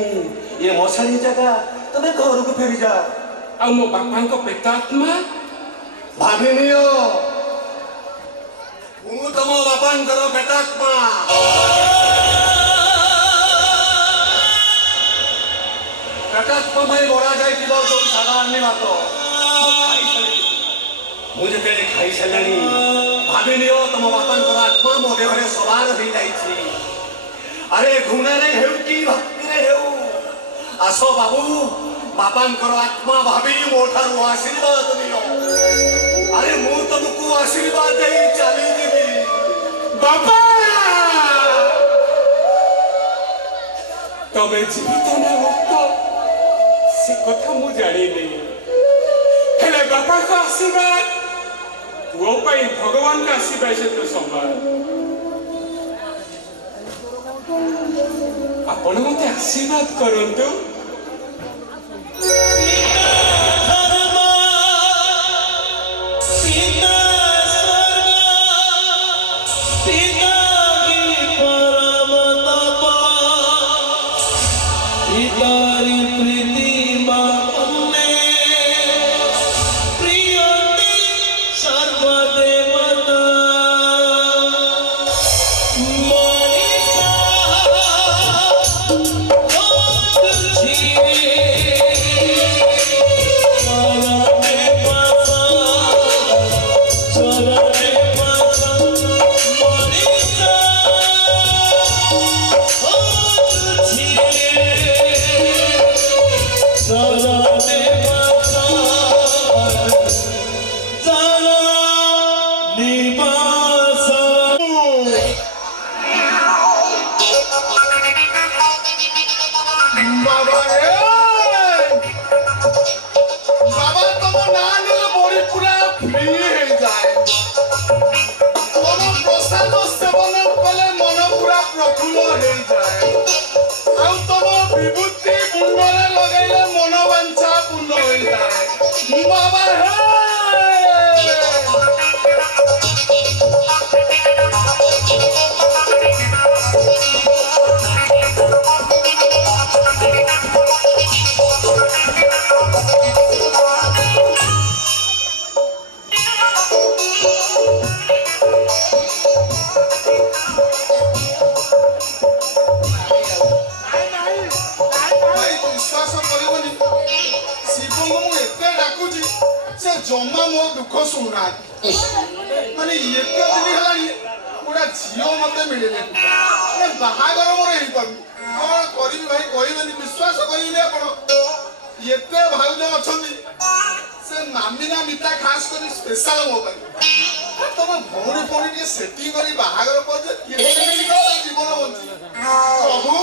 ଏ ମଶାଣି ଜାଗା, ତମେ ଘରକୁ ଫେରିଯାଅ। ଆଉ ମୋ ବାପାଙ୍କ ପ୍ରେତାତ୍ମା ଭାବିନିଅ ମୁଁ ତମ ବାପାଙ୍କର ପ୍ରେତାତ୍ମା। ପ୍ରେତାତ୍ମା ପାଇଁ ବଢା ଯାଇଥିବା ଯୋଉ ସାଧାରଣ ଭାତ ମୁଁ ଯେତେବେଳେ ଖାଇସାରିଲାଣି, ଭାବିନିଅ ତମ ବାପାଙ୍କର ଆତ୍ମା ମୋ ଦେହରେ ସବାର ହେଇଯାଇଛି। ଆରେ ଘୃଣାରେ ହେଉ କି ଭକ୍ତିରେ ହେଉ, ଆସ ବାବୁ, ବାପାଙ୍କର ଆତ୍ମା ଭାବି ମୋ ଠାରୁ ଆଶୀର୍ବାଦ ନିଅ। ଆରେ ମୁଁ ତମକୁ ଆଶୀର୍ବାଦ ଦେଇ ଚାଲିଯିବି। ବାପା ତମେ ଜୀବିତ ନା ମୃତ ସେ କଥା ମୁଁ ଜାଣିନି, ହେଲେ ବାପାଙ୍କ ଆଶୀର୍ବାଦ ପୁଅ ପାଇଁ ଭଗବାନଙ୍କ ଆଶୀର୍ବାଦ ସହିତ ସମାନ। ଆପଣ ମତେ ଆଶୀର୍ବାଦ କରନ୍ତୁ। ଜମା ମୋ ଦୁଃଖ ଶୁଣୁନାହାନ୍ତି। ମାନେ ଏତେ ଦିନ ହେଲାଣି ଗୋଟା ଝିଅ ମତେ ମିଳିଲେନି, ବାହାଘର ମୋର ହେଇପାରୁନି। କଣ କରିବି ଭାଇ କହିବେନି, ବିଶ୍ୱାସ କରିବେନି ଆପଣ। ଏତେ ଭାଉଜ ଅଛନ୍ତି, ସେ ମାମିନା ମିତା ଖାସ କରି ସ୍ପେଶାଲ ମୋ ପାଇଁ। ତମ ଭଉଣୀ ଫଉଣୀ ଟିକେ ସେଟିଂ କରି ବାହାଘର କରିଦେ, ଜୀବନ ବଞ୍ଚି। ପ୍ରଭୁ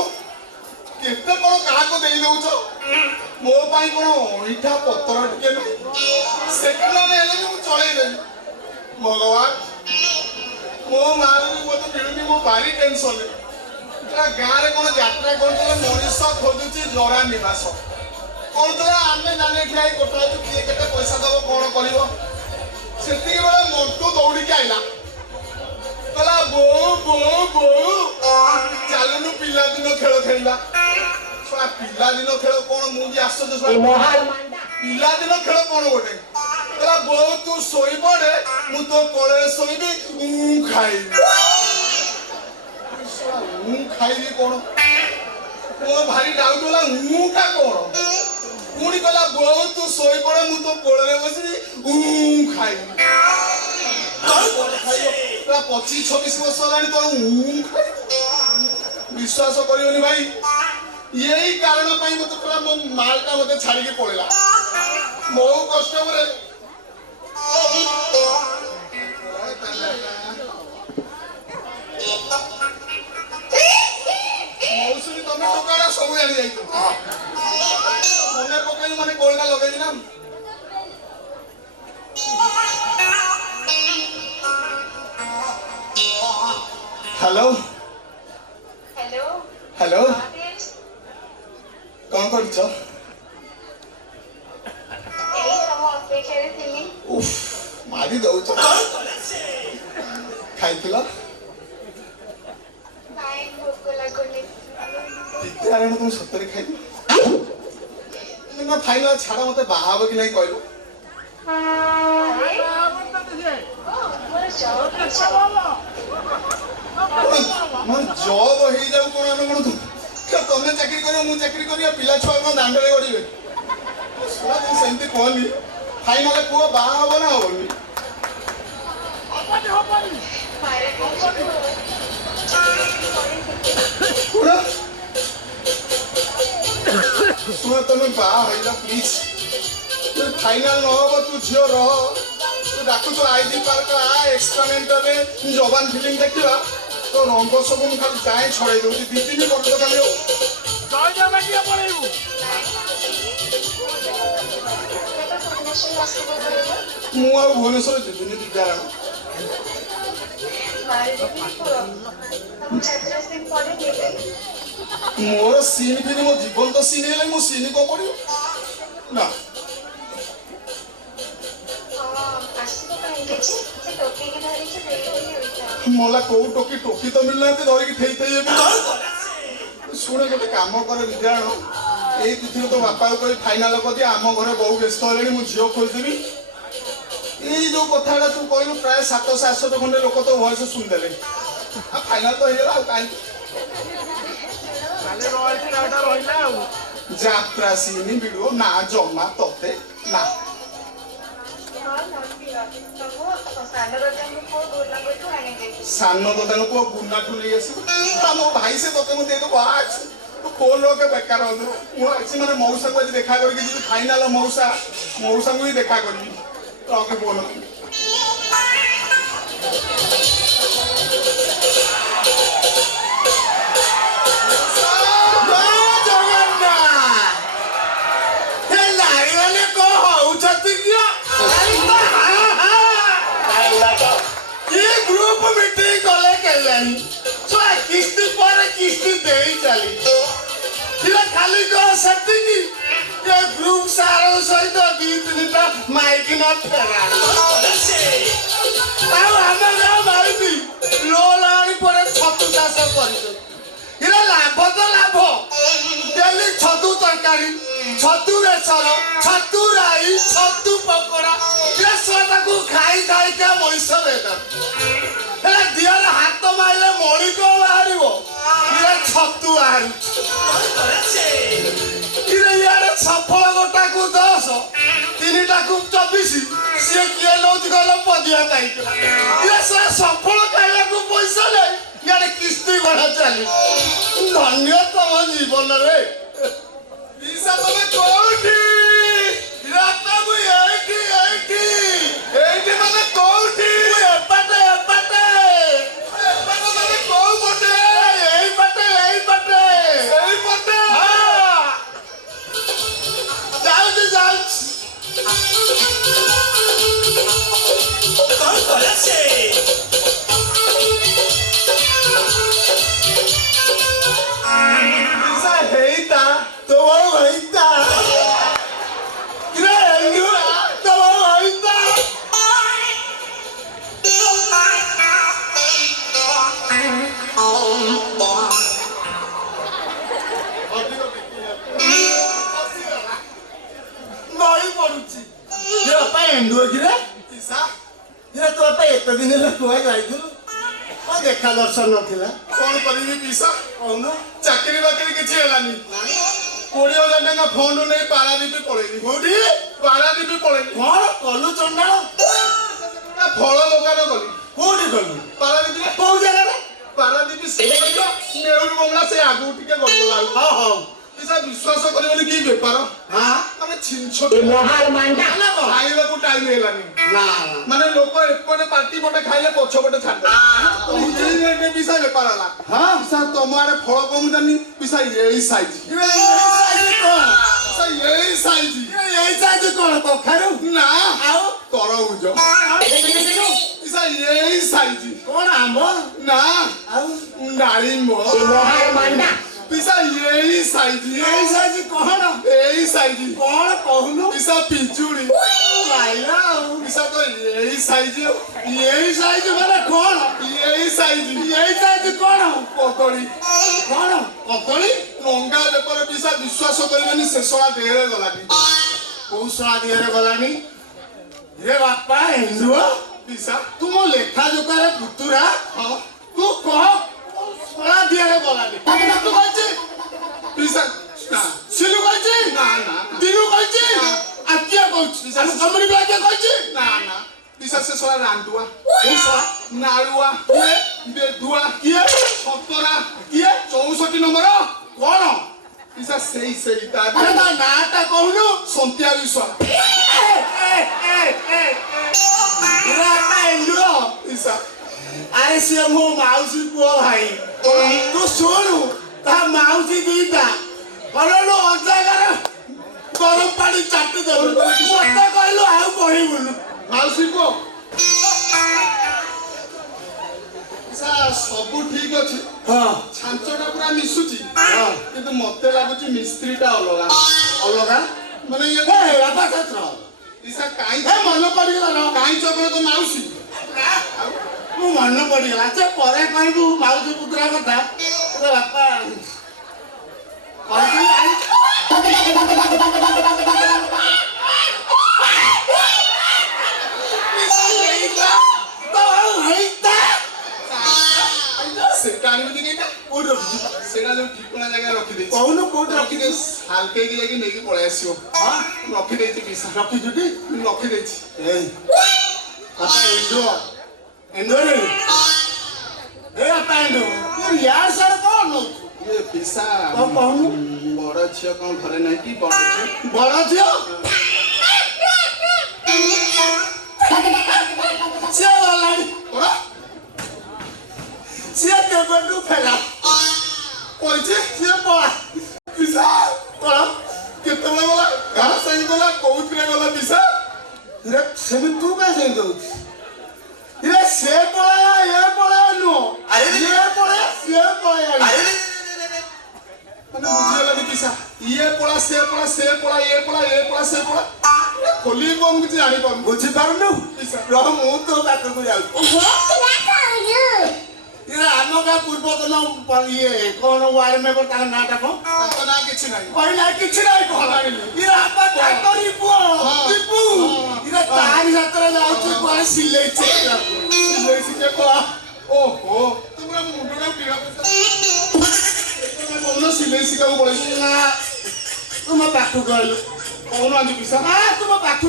କେତେ କଣ କାହାକୁ ଦେଇ ଦଉଛ, ମୋ ପାଇଁ କଣ ଅଇଁଠା ପତ୍ର ଟିକେ ନାହିଁ, ସେକେଣ୍ଡ ହେଲେ ବି ମୁଁ ଚଳେଇଦେବି। ଭଗବାନ, ମୋ ମା ବି ମତେ ମିଳୁନି, ମୁଁ ଭାରି ଟେନସନରେ। ଗାଁରେ କଣ ଯାତ୍ରା କରୁଥିଲେ, ମଣିଷ ଖୋଜୁଛି ଜରା ନିବାସ କରୁଥିଲା। ଆମେ ଜାନେ ଠିଆ ହେଇ କଥା ହଉଛୁ, କିଏ କେତେ ପଇସା ଦବ କଣ କରିବ। ସେତିକି ବେଳେ ମଣ୍ଟୁ ଦୌଡ଼ିକି ଆଇଲା, କହିଲା ବୋଉ ବୋଉ ବୋଉ ଚାଲୁନୁ ପିଲା ଖେଳ ଖେଳିବା ଛୁଆ ପିଲାଦିନ ଖେଳ କଣ ମୁଁ ବି ଆଶ୍ଚର୍ଯ୍ୟ ଛୁଆ ପିଲାଦିନ ଖେଳ କଣ ଗୋଟେ କହିଲା ବୋଉ ତୁ ଶୋଇପଡେ ମୁଁ ତୋ କୋଳରେ ଶୋଇବି ଖାଇବି ଖାଇବି କଣ ମୋ ଭାରି ଡାଉଟ ହେଲା ଟା କଣ ପୁଣି କହିଲା ବୋଉ ତୁ ଶୋଇପଡେ ମୁଁ ତୋ କୋଳରେ ବସିବି ଖାଇବି 25-26 ବର୍ଷ ହେଲାଣି ତୋର ଖାଇବି विश्वास करियोनी भाई यही कारण पाई मते कहला मो मालटा मते छाड़ी पळेला बहु कष्ट करे मौसुमी तमे टोकाडा सब जानि जाई मने पकाई माने गोलना लगाई ना हेलो हेलो कौन कर छ उफ मारी दउ छ खाइतिला नाइ भोक लागोनी इते आरे तुम सत्तरी खाइति ना फाइनल छाड़ा मते बाहाबो कि नहीं कहलो मन जॉब हो जाऊ कोन हम कोन तमे चाकरी करियो मु चाकरी करियो पिला छुआ कोन दांडरे गडिबे सुना दिन सेंती कोनी फाइनल को बा हो ना होनी पूरा सुना तमे बा होइला प्लीज तू फाइनल न हो तू झियो रह तू डाकू तो आईडी पार्क आ एक्सपेरिमेंट रे जवान फिल्म देखिबा तो रंग सब मु खाली चाहे छड़ाई दउची 2-3 वर्ष खाली हो जय जय बेटिया पळेबू मु आ भुवनेश्वर जितुनी विद्यालय मोर सीन फिर मो जीवन तो सीन हेले मो सीन को पड़ियो ना मोला को टोकी टोकी तो मिलना ते धरि की ठेई ठेई सुने गोटे काम करे विद्याण एई तिथि तो बापा को फाइनल को दे आम घरे बहु व्यस्त होलेनी मु झियो खोल देबी एई जो कथाडा तू कहलु प्राय 700-800 खंडे लोक तो वॉइस सुन देले आ फाइनल तो हेला काई काले रोइछ नाटा रहिला आ यात्रा सीनी वीडियो ना जम्मा तोते ना सानो दोदान को गुन्ना ठु नहीं आसी मो भाई से तोते मु दे दो आज तो कोन लोके बेकार हो मु आसी माने मौसा को देखा करके जी फाइनल मौसा मौसा को ही देखा करबी तो आके बोलो मीटिंग कले केलानी सो किस्ती पर किस्ती देई चली फिर खाली को सत्ती की ये ग्रुप सारो सहित 2-3टा माइक न फेरा ताऊ हम ना भाई भी लोलानी परे छतु चाष करिसो इरा लाभ तो लाभ डेली छतु तरकारी छतु बेसर छतु राई छतु पकोड़ा ये सोटा को खाई खाई के मइस बेदा हेला दियार हाथ माइले मणि को बाहरिबो इरा छतु आहारी इरा यार सफल गोटा को 10 3टा को 24 से किए नौज गलो पदिया पाइतला इरा सफल खाइला को पैसा ले यार किस्ती बढा चली धन्य तम जीवन रे ईसा तमे कोठी राता को एठी माने कोठी एपटे माने को बटे एई पटे हां जाऊ कौन करे से ईसा हेइता तो वो हेइता ଦେଖା ଦର୍ଶନ ନଥିଲା। କଣ କରିବି ପିସା? କହୁନ ଚାକିରି ବାକିରି କିଛି ହେଲାନି। 20,000 ଟଙ୍କା ଫଣ୍ଡ ନେଇ ପାରାଦୀପ ପଳେଇଲି। କୋଉଠି ପାରାଦୀପ ପଳେଇଲି। କଣ କଲୁ ଚଣ୍ଡାଳ? ଫଳ ଦୋକାନ କଲି କୋଉଠି କଲୁ? ପାରାଦୀପରେ। କୋଉ ଜାଗାରେ? ପାରାଦୀପ ନେଉରୁ ବଙ୍ଗଳା ସେ ଆଗକୁ ଟିକେ ଗଲା। ହଉ ହଉ ପିସା ବିଶ୍ୱାସ କରିବନି କି ବେପାର। ହଁ ମାନେ ଛିଞ୍ଚ ନା କଣ? ଖାଇବାକୁ ଟାଇମ ହେଲାନି। ନା ମାନେ ଲୋକ ଏପଟେ ପାର୍ଟି ପଟେ ଖାଇଲେ ପଛପଟେ ଛାଡିଦେଲେ। ପିସା ବେପାର ହେଲା। ହଁ ପିସା ତମ ଆଡେ ଫଳ କମ ଜାନି ପିସା ଏଇ ସାଇଜ। ପିସା ଏଇ ସାଇଜ। ଏଇ ସାଇଜ କଣ କଖାରୁ? ନା ଆଉ ତରଭୁଜ। ପିସା ଏଇ ସାଇଜ। କଣ ଆମ୍ବ? ନା ଆଉ ଡାଳିମ୍ବ। ପିସା ଏଇ ସାଇଜ। ଏଇ ସାଇଜ କଣ? ଏଇ ସାଇଜ। କଣ କହୁନୁ? ପିସା ପିଜୁଳି। ପାଇଲା ଆଉ ପିସା ତ ଏଇ ସାଇଜ। ଏଇ ସାଇଜ ମାନେ କଣ? ଏଇ ସାଇଜ। ଏଇ ସାଇଜ କଣ? କଦଳୀ। କଣ? କଦଳୀ ଲଙ୍ଗା ବେପାର ପିସା ବିଶ୍ୱାସ କରିବେନି ଶେଷଳା ଦେହରେ ଗଲାନି। କୋଉ ଶଳା ଦିହରେ ଗଲାନି? ରେ ବାପା ଏଣ୍ଡୁଅ ପିସା ତୁମ ଲେଖା ଜୋକାରେ ପୁତୁରା ହଁ ତୁ କହ ଶଳା ଦିହରେ ଗଲାନି। ତୁ କହିଛି ପିସା ନା ସିଲୁ କହିଛି ନା ନା ଦିନୁ କହିଛି ଆକିଆ କହୁଛି ଆମେ କମୁନି ଆକିଆ କହିଛି ନା ନା ପିସା ଶେଷଳା ରାଣ୍ଡୁଆ କୋଉ ଶଳା ନାଳୁଆ କିଏ ବେଧୁଆ କିଏ ସତରା କିଏ 64 ନମ୍ବର କଣ? ପିସା ସେଇ ତା ଆରେ ତା ନାଁଟା କହୁନୁ? ସନ୍ତିଆ ବିଶ୍ୱାଳ। ଏଣ୍ଡୁଅ ପିସା ଆରେ ସିଏ ମୋ ମାଉସୀ ପୁଅ ଭାଇ। ତୁ ଶୁଣୁ ତା ମାଉସୀ ଦିଟା ଭଲ ଅଜାଗାର ଗରମ ପାଣି ଚାଟି ଦେବୁ ମତେ କହିଲୁ ଆଉ କହିବୁନୁ। ମାଉସୀ ପୁଅ ପିସା ସବୁ ଠିକ ଅଛି। ହଁ ଛାଞ୍ଚଟା ପୁରା ମିଶୁଛି ହଁ କିନ୍ତୁ ମତେ ଲାଗୁଛି ମିସ୍ତ୍ରୀଟା ଅଲଗା। ଅଲଗା ମାନେ ଇଏ ବାପା କ୍ଷେତ୍ର ପିସା କାଇଁ ମନେ ପଡିଗଲା କାଇଁ ଚପଳ ତ ମାଉସୀ। ମୁଁ ମନେ ପଡିଗଲା ସେ ପରେ କହିବୁ ମାଉସୀ ପୁତୁରା କଥା। ବାପା ସେଟା ଆଣିବି କେଇଟା କୋଉଠି ରଖିଛୁ? ସେଇଟା ଯୋଉ ଠିକଣା ଜାଗାରେ ରଖିଦେଇଛି। କହୁନୁ କୋଉଠି ରଖିଦେ ରଖିଛୁ? ହାଲକେଇକି ଯାଇକି ନେଇକି ପଳେଇ ଆସିବ। ହଁ ରଖିଦେଇଛି ପିସା ରଖିଛୁ ଟି? ରଖିଦେଇଛି। ଏଇ ବାପା ଏଣ୍ଡୁଅ ଏଣ୍ଡୁଅରେ ଏ ବାପା ଏଣ୍ଡୁଅ ତୁ ୟାର ସାର କଣ ନଉଛୁ? ଇଏ ପିସା କଣ କହୁନୁ? ବଡ ଝିଅ କଣ ଘରେ ନାହିଁ କି? ବଡ ଝିଅ ବଡ ଝିଅ ସିଏ ଗଲାଣି। କଣ ସିଏ କେବେଠୁ ଫେରା କହିଛି ସିଏ ପଳା ପିସା କଣ କେତେବେଳେ ଗଲା? କାହା ସାଙ୍ଗେ ଗଲା? କୋଉଥିରେ ଗଲା ପିସା? ରେ ସେମିତି ତୁ କାଇଁ ସେମିତି ଦଉଛୁ? ରେ ସେ ପଳେଇଲା ଏ ପଳେଇଲା ନୁହଁ ଇଏ ପଳେଇଲା ସିଏ ପଳେଇଲା। ମାନେ ବୁଝିଗଲାନି ପିସା ଇଏ ପଳା ସେ ପଳା ସେ ପଳା ଇଏ ପଳା ଏ ପଳା ସେ ପଳା ଖୋଲିକି କଣ କିଛି ଜାଣିପାରୁନି। ବୁଝିପାରୁନୁ? ରହ ମୁଁ ତୋ ପାଖକୁ ଯାଉଛି। ଆମ ଗାଁ ପୂର୍ବତନ ଇଏ କଣ ୱାର୍ଡ ମେମ୍ବର ତାଙ୍କ ନାଁଟା କଣ? ତାଙ୍କ ନାଁ କିଛି ନାହିଁ। କହିଲା କିଛି ନାହିଁ କଣ? ଇରେ ଆପା ତାଙ୍କରି ପୁଅ ଦୀପୁ। ଇରେ ତାରି ହାତରେ ଯାଉଛି କୁଆଡେ ସିଲେଇ ଶିଖିବାକୁ। ସିଲେଇ ଶିଖେ ପଳା। ଓହୋ ତୁମର ମୁଣ୍ଡଟା ପିଲା କହୁନ ସିଲେଇ ଶିଖିବାକୁ ପଳେଇଛି। ନା ତୁ ମୋ ପାଖକୁ କହିଲୁ କହୁନ ଆଜି ପିସା ତୁ ମୋ ପାଖକୁ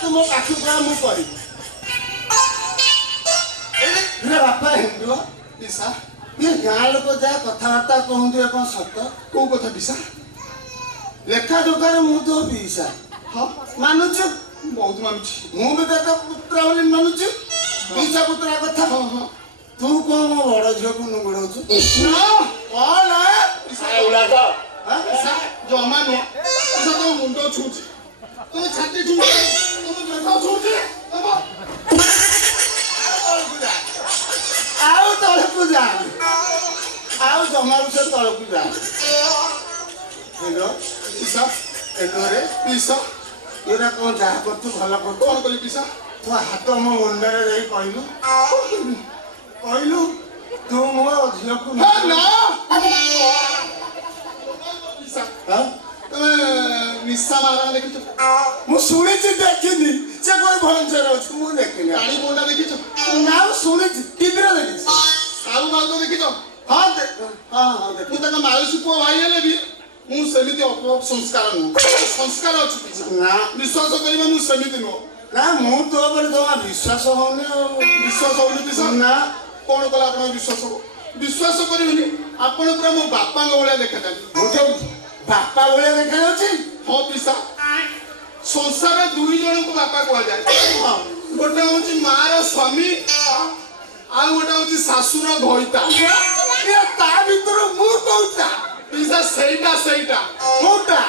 ତୁ ମୋ ପାଖକୁ ମୁଁ କରିବି। ବାପା ହେଣ୍ଡୁଅ ପିସା ଇଏ ଗାଁ ଲୋକ ଯାହା କଥାବାର୍ତ୍ତା କହନ୍ତି ଏ କଣ ସତ? କୋଉ କଥା ପିସା? ଲେଖା ଯୋଗାରେ ମୁଁ ତୋ ପିଇସା ହଁ ମାନୁଛୁ? ବହୁତ ମାନୁଛି। ମୁଁ ବି ତୋ ପୁତ୍ର ବୋଲି ମାନୁଛି। ପିଇସା ପୁତ୍ର କଥା ହଁ ହଁ ତୁ କଣ ମୋ ବଡ ଝିଅକୁ ନୁଗୁଡଉଛୁ? କଣ ଏଗୁଡାକ ପିସା ଜମା ନୁହଁ। ପିସା ତମ ମୁଣ୍ଡ ଛୁଁଛି ତମ ଛାତି ଛୁଁଛି ତମ ଦେହ ଛୁଁଛି ତମ ଆଉ ତଳକୁ ଯା ଆଉ ଜମାରୁ ସେ ତଳକୁ ଯା। ପିସା ଏଣ୍ଡୁଅରେ ପିସା ଏରା କଣ ଯାହା କରୁଛୁ ଭଲ କରୁଛୁ। କଣ କଲି ପିସା? ତୁ ହାତ ମୋ ମୁଣ୍ଡରେ ଦେଇ କହିଲୁ ତୁ ମୋ ଝିଅକୁ ନା ପିସା ହଁ? ତମେ ନିଶା ମାରା ଦେଖିଛ? ମୁଁ ଶୁଣିଛି ଦେଖିନି ସେ କୋଉ ଭଞ୍ଜର ଅଛି ମୁଁ ଦେଖିନି। ପାଣି ବୋଣ୍ଡା ଦେଖିଛ? ନା ମୁଁ ଶୁଣିଛି ଟିଭି ଟିଭିରେ ଦେଖିଛି। ସାହୁ ମାଉତ ଦେଖିଛ? ହଁ ହଁ ଦେଖ। ମୁଁ ତାଙ୍କ ମାଉସୀ ପୁଅ ଭାଇ ହେଲେ ବି ମୁଁ ସେମିତି ସଂସ୍କାର ନୁହଁ। ସଂସ୍କାର ଅଛି ପିସା। ନା ବିଶ୍ୱାସ କରିବ ମୁଁ ସେମିତି ନୁହଁ। ନା ମୁଁ ତୋ ଉପରେ ଜମା ବିଶ୍ୱାସ ହଉନି ଆଉ। ବିଶ୍ୱାସ ହଉନି ପିସା? ନା କଣ କଲେ ଆପଣଙ୍କ ବିଶ୍ୱାସ ହବ? ବିଶ୍ୱାସ କରିବେନି ଆପଣ ପୁରା ମୋ ବାପାଙ୍କ ଭଳିଆ ଦେଖାଯାନ୍ତି। ମୁଁ ତ ବାପା ଭଳିଆ ଦେଖାଯାଉଛି। ହଁ ପିସା ସଂସାରରେ ଦୁଇ ଜଣଙ୍କୁ ବାପା କୁହାଯାଏ। ଗୋଟେ ହଉଛି ମାର ସ୍ୱାମୀ ଆଉ ଗୋଟେ ହଉଛି ଶାଶୁର ଘଇତା। ତା ଭିତରୁ ମୁଁ କୋଉଟା? ପିସା ସେଇଟା କୋଉଟା?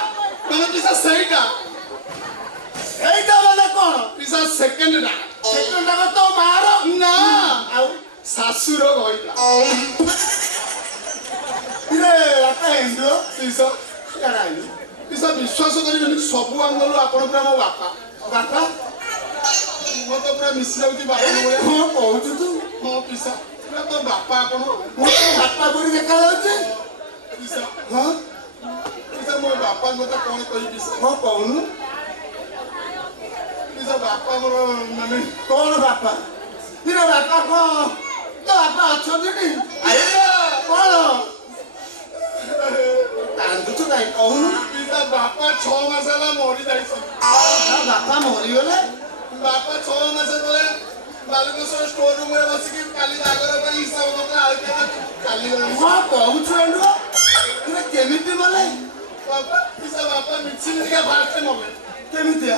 ମାନେ ପିସା ସେଇଟା ଏଇଟା ମାନେ କଣ? ପିସା ସେକେଣ୍ଡଟା ସେକେଣ୍ଡ ତ ମାର ନା ଆଉ ଶାଶୁର ଘଇତା। ହିନ୍ଦୁ ପିସା ପିସା ବିଶ୍ୱାସ କରିବେନି ସବୁ ଆଙ୍ଗଲରୁ ଆପଣ ପୁରା ମୋ ବାପା। ବାପା ମୁଁ ତ ପୁରା ମିଶି ଯାଉଛି ବାପାଙ୍କ ଭଳିଆ। କଣ କହୁଛୁ ତୁ? ହଁ ପିସା ପୁରା ତ ବାପା ଆପଣ। ମୁଁ ତ ବାପା ପରି ଦେଖାଯାଉଛି। ପିସା ହଁ ପିସା ମୋ ବାପାଙ୍କ କଥା କଣ କହିବି ପିସା? ହଁ କହୁନୁ ପିସା ବାପା ମୋର ମାନେ କଣ ବାପା? ତୋ ବାପା କଣ? ତୋ ବାପା ଅଛନ୍ତି କି? କଣ କାନ୍ଦୁଛୁ କାହିଁ କହୁନୁ? ପିସା ବାପା 6 ମାସ ହେଲା ମରି ଯାଇଛନ୍ତି। ବାପା ମରିଗଲେ? ବାପା 6 ମାସ ପରେ ବାଲେଶ୍ୱର ଷ୍ଟୋର ରୁମରେ ବସିକି କାଲି ଜାଗର ପାଇଁ ହିସାବ କଥା ଆଳୁଟା ଚାଲିଗଲେଣି। କଣ କହୁଛୁ ଏଣ୍ଡୁଅ? କେମିତି ମଲେ? ବାପା ପିସା ବାପା ମିଛି ମିଛିକା ଫାଷ୍ଟ ମଲେ। କେମିତିଆ?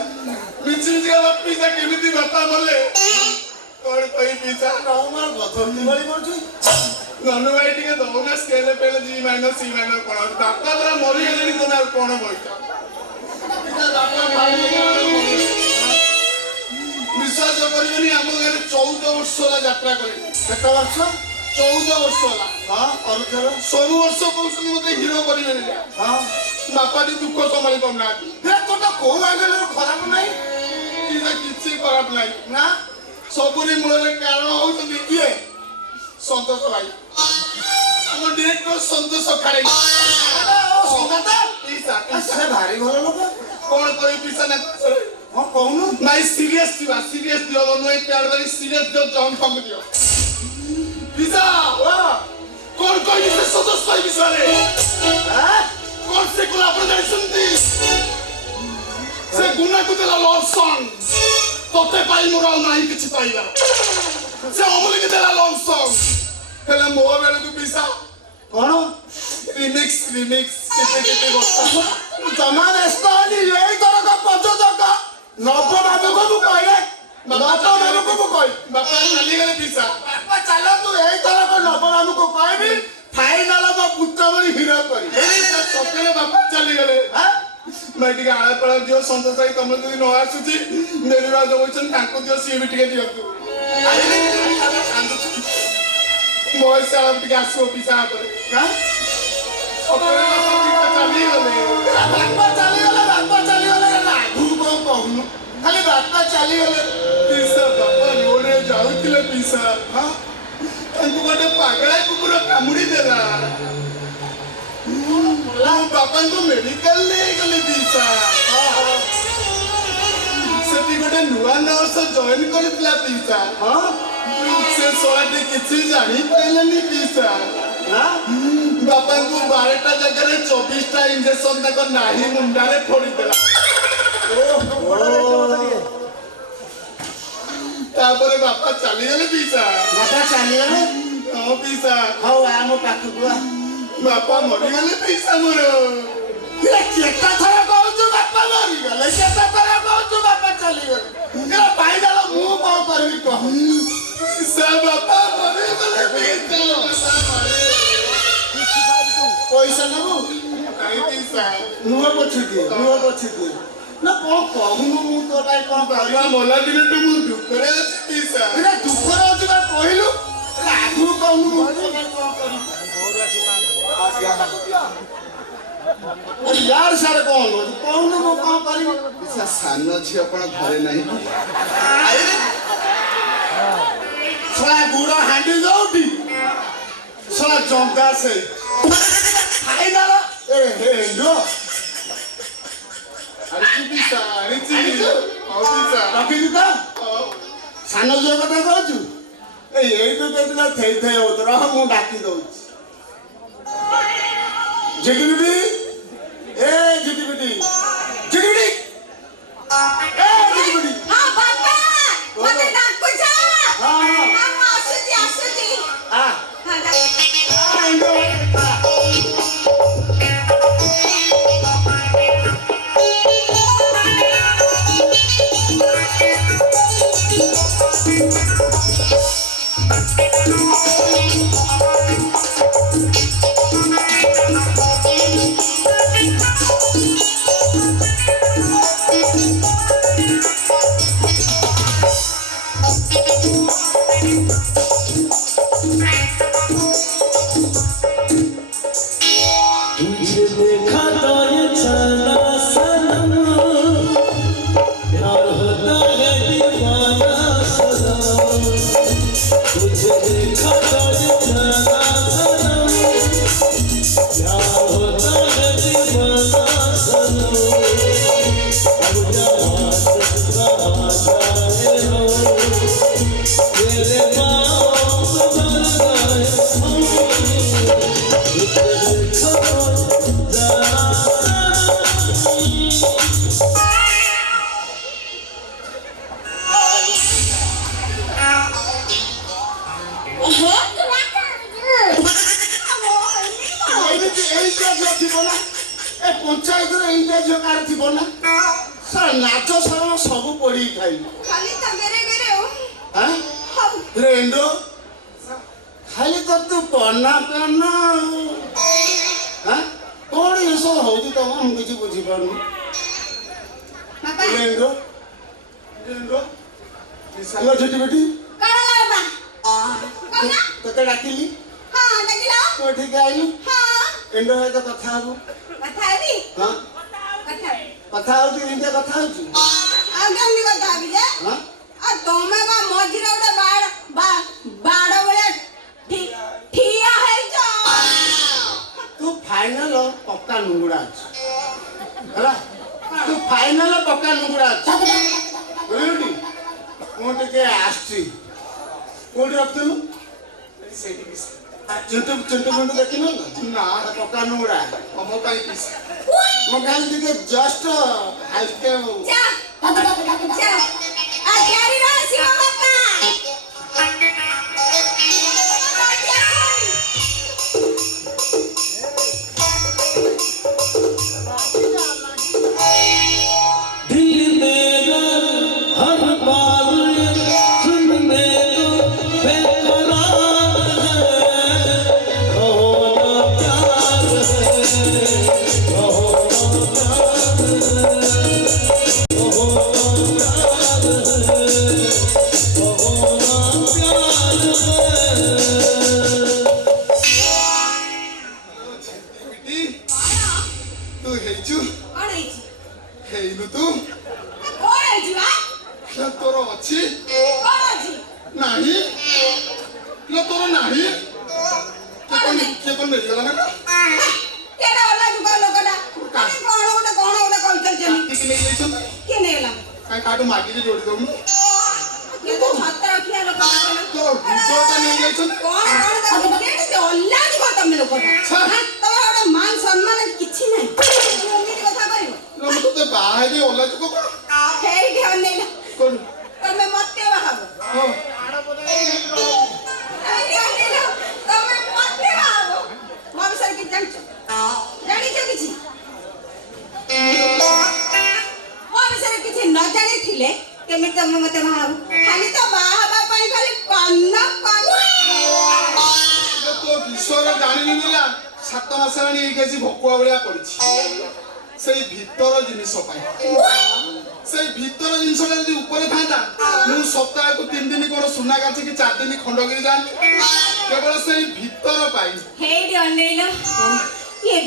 ମିଛି ମିଛିକା ପିସା କେମିତି ବାପା ମଲେ କଣ କହି ପିସା? ମୋର ଗଧର୍ଣ୍ଣି ଭଳି କରୁଛୁ। ଧନୁ ଭାଇ ଟିକେ ଦଉନା ସ୍କେଲ ପେଲେ G ମାଇନର C ମାଇନର କଣ ବାପା ପୁରା ମରିଗଲେଣି ତମେ ଆଉ କଣ ବଇଛ? ବିଶ୍ୱାସ କରିବେନି ଆମ ଗାଁରେ 14 ବର୍ଷ ହେଲା ଯାତ୍ରା କଲେଣି। କେତେ ବର୍ଷ? 14 ବର୍ଷ ହେଲା। ହଁ କରୁଥିଲ। ସବୁ ବର୍ଷ କହୁଛନ୍ତି ମତେ ହିରୋ କରିବେନି। ହଁ ବାପା ବି ଦୁଃଖ ସମ୍ଭାଳି ପାରୁନାହାନ୍ତି। ତୋଟା କୋଉ ଆଙ୍ଗେଲରୁ ଖରାପ ନାହିଁ? କିଛି ଖରାପ ନାହିଁ ନା ସବୁରି ମୂଳରେ କାରଣ ହଉଛନ୍ତି କିଏ? ସନ୍ତୋଷ ଭାଇ ଆମ ଡିରେକ୍ଟର ସନ୍ତୋଷ ଖାଡେ। ସେ ଭାରି ଭଲ ଲୋକ। କଣ କହିବି ପିସା ନା ହଁ କହୁନୁ। ନାଇଁ ସିରିୟସ୍ ଦିଅ ନୁହେଁ ପ୍ୟାଡ ଧରି ସିରିୟସ୍ ଦିଅ ଜନ୍ ଫଙ୍ଗ ଦିଅ ପିସା। କଣ କହିବି ସେ ସନ୍ତୋଷ ଭାଇ ବିଷୟରେ? କଣ ସେ କଲା ଆପଣ ଜାଣିଛନ୍ତି? ସେ ଗୁନାକୁ ଦେଲା ଲଭ୍ ସଙ୍ଗ ତତେ ପାଇ ମୋର ଆଉ ନାହିଁ କିଛି ପାଇବାର। ସେ ଅମୁଲିକି ଦେଲା ଲଭ୍ ସଙ୍ଗ ହେଲେ ମୋ ବେଳକୁ ପିସା କଣ ରିମିକ୍ସ କେତେ ବର୍ଷ ଜମା ବ୍ୟସ୍ତ ହନି। ଏଇ ଥରକ ପ୍ରଯୋଜକ ନବ ବାବୁକୁ ମୁଁ କହିଲେ ବାପା ଚାଲିଗଲେ ପିସା। ବାପା ଚାଲନ୍ତୁ ଏଇ ଥରକ ନବ ବାବୁକୁ କହିବି ଫାଇନାଲ ମୋ ପୁତ୍ର ଭଳି ହିରୋ କରି। ସକାଳେ ବାପା ଚାଲିଗଲେ। ଭାଇ ଟିକେ ଆଳପାଳ ଦିଅ ସନ୍ତୋଷ ଭାଇ ତମେ ଯଦି ନ ଆସୁଛି ଦେବୀବା ଦଉଛନ୍ତି ତାଙ୍କୁ ଦିଅ ସିଏ ବି ଟିକେ ଦିଅନ୍ତୁ। ବୟସ ଆଳ ଟିକେ ଆସିବ ପିସା ହାତରେ। ବାପା ଚାଲିଗଲେ ଆଗକୁ କଣ କହୁନୁ? ଖାଲି ବାପା ଚାଲିଗଲେ। ପିସା ବାପା ରୋଡରେ ଯାଉଥିଲେ ପିସା ତାଙ୍କୁ ଗୋଟେ ପାଗଳା କୁକୁର କାମୁଡି ଦେଲା। ବାପାଙ୍କୁ ମେଡିକାଲ ନେଇଗଲେ ପିସା। ସେଠି ଗୋଟେ ନୂଆ ନର୍ସ ଜଏନ କରିଥିଲା ପିସା। ସେ ଶଳାଟି କିଛି ଜାଣିପାରିଲେନି ପିସା। ବାପାଙ୍କୁ 12ଟା ଜାଗାରେ 24ଟା ଇଞ୍ଜେକ୍ସନ ତାଙ୍କ ନାହିଁ ମୁଣ୍ଡାରେ ଫୋଡିଦେଲା। ତାପରେ ବାପା ଚାଲିଗଲେ ପିସା। ବାପା ଚାଲିଗଲେ? ହଁ ପିସା। ହଉ ଆମ ପାଖକୁ ଆ। ବାପା ମରିଗଲେ ପିସା ମୋର। କେତେ ଥର କହୁଛୁ ବାପା ମରିଗଲେ? କେତେ ଥର କହୁଛୁ ବାପା ଚାଲିଗଲେ? ପାଇଦେଲ ମୁଁ କଣ କରିବି କହ? ପିସା ବାପା ମରିଗଲେ ପଇସା ନେବୁ? ପିସା ନୁହ ପଛିଦିଏ ନା କଣ କହୁନୁ? ମୁଁ ତୋ ପାଇଁ କଣ କରିବି? ବାପା ମଲା ଦିନଠୁ ମୁଁ ଦୁଃଖରେ ଅଛି ପିସା। ଦୁଃଖରେ ଅଛି ବା କହିଲୁ। ଆଗରୁ କହୁନୁ ମୁଁ ତୋ ପାଇଁ କଣ କରିବି? यार सारे कौन हो कौन वो कौन करी पिसा सानो झियो पण घरे नाही। सोला गुड़ा हांडी जाउटी सोला जंगा से फाइनल ए हे नो अरे पिसा अरे पिसा रखी दी तो सानो जो कथा कहछु ଏଇଠୁ କେତେଟା ଥେଇ ଥେଇ ହଉଥିବ ମୁଁ ଡାକି ଦଉଛି ଝିଟିପିଟି ଏ ଝିଟିପିଟି ଝିଟିପିଟି ଏ ଝିଟିପିଟି ହଁ ବାପା ମତେ ଡାକୁଛ ହଁ ହଁ ମୁଁ ଆସୁଛି ଆସୁଛି ଆ ହଁ तुझे देखा तो ये जाना सनम प्यार होता है दीवाना सनम तुझे देखा तो ये जाना सनम प्यार होता है दीवाना सनम अब जहाँ जाए हो तेरे पाँव भर गए हम तुझे देखा ପଞ୍ଚାୟତର ଏଇଟା ଝିଅ କାହାର ଥିବ ନା ସାର୍ ନାଚ ସାରଣ ସବୁ ପଢିକି ଖାଇଲି ଖାଲି ତ ଗେରେ ଗେରେ ରେଣ୍ଡୋ ଖାଲି ତ ତୁ ପନା ପନ କଣ ଏସବୁ ହଉଛି ତମ ମୁଁ କିଛି ବୁଝିପାରୁନି ବାପା ରେଣ୍ଡୋ ରେଣ୍ଡୋ ଝିଟିପିଟି କଣ ବାପା କଣ ତତେ ଡାକିଲି ହଁ ଦେଖିଲ ତୁ ଏଠିକି ଆଇଲୁ ହଁ ଏଣ୍ଡୋ ସହିତ କଥା ହବୁ କଥା ହେବି ହଁ କଥା କଥା ହଉଛି ଏମିତିଆ କଥା ହଉଛି ଆଉ କେମିତି କଥା ହେବି ଯେ ହଁ ଆଉ ତମେ ବା ମଝିରେ ଗୋଟେ ବାଡ଼ ଭଳିଆ ଠିଆ ହେଇଛ ତୁ ଫାଇନାଲ ପକ୍କା ନୁଙ୍ଗୁଡା ଅଛି ହେଲା ତୁ ଫାଇନାଲ ପକ୍କା ନୁଙ୍ଗୁଡା ଅଛି ବୁଝିଲୁ ମୁଁ ଟିକେ ଆସିଛି କୋଉଠି ରଖିଥିଲୁ ଚିଣ୍ଟୁ ଫିଣ୍ଟୁ ଦେଖିନୁ ନା ପକ୍କା ନୁଙ୍ଗୁଡା ତମ ପାଇଁ ପିସ୍ ମୁଁ ଖାଲି ଟିକେ ଜଷ୍ଟ ହାଲକେ ଯା ଯା ଆ ଜାରି ରହ ଶିବ ବାପା दिल मेरा हर बार सुनने को बेकरार है होना प्यार है होना प्यार है होना प्यार है ତୁ ହେଇଛୁ କଣ ହେଇଛି ହେଇନୁ ତୁ କଣ ହେଇଛି ବା ତୋର ଅଛି କଣ ଅଛି ନାହିଁ ତୋର ନାହିଁ କିଏ କଣ ନେଇଗଲା ନା କେଟା ଓଲା ଯୁଗ ଲୋକଟା କଣ ଗୋଟେ କହିଚାଲିଛନ୍ତି କାଟିକି ନେଇଯାଇଛନ୍ତି କିଏ ନେଇଗଲା କାଇଁ କାହାଠୁ ମାଗିକି ଯୋଡ଼ି ଦଉନୁ କିନ୍ତୁ ଛତ୍ର ରଖିଆ ଲୋକ ତୋ ଗୁଣ୍ଡଟା ନେଇଯାଇଛନ୍ତି ଓଲା ଯୁଗ ତମେ ଲୋକଟା ତମର ଗୋଟେ ମାନ ସମ୍ମାନ କିଛି ନାହିଁ ଏମିତି କଥା କହିବ ମୁଁ ତତେ ବାହା ହେବି ଓଲା ଯୁଗ କଣ ସେଇଠି ଅନେଇଲା କଣ ତମେ ମତେ ବାହାବ ହଁ ଏଇଠି ଅନେଇଲ ତମେ ମତେ ବାହାବ ମୋ ବିଷୟରେ କିଛି ଜାଣିଛ କିଛି ମୋ ବିଷୟରେ କିଛି ନ ଜାଣିଥିଲେ କେମିତି ତମେ ମତେ ବାହାବ ଖାଲି ତ ବାହା ହେବା ପାଇଁ ଖାଲି କନ ତୋ ବିଷୟରେ ଜାଣିନି ମିଲା 7 ମାସ ହେଲାଣି ଏଇଠି ଆସି ଭକୁଆ ଭଳିଆ ପଡିଛି ସେଇ ଭିତର ଜିନିଷ ପାଇଁ ସେଇ ଭିତର ଜିନିଷଟା ଯଦି ଉପରେ ଥାନ୍ତା ମୁଁ ସପ୍ତାହକୁ 3 ଦିନ କଣ ସୁନା କାଚିକି 4 ଦିନ ଖଣ୍ଡଗିରି ଯାଆନ୍ତି କେବଳ ସେଇ ଭିତର ପାଇଁ ହେଇଠି ଅନେଇଲ ଇଏ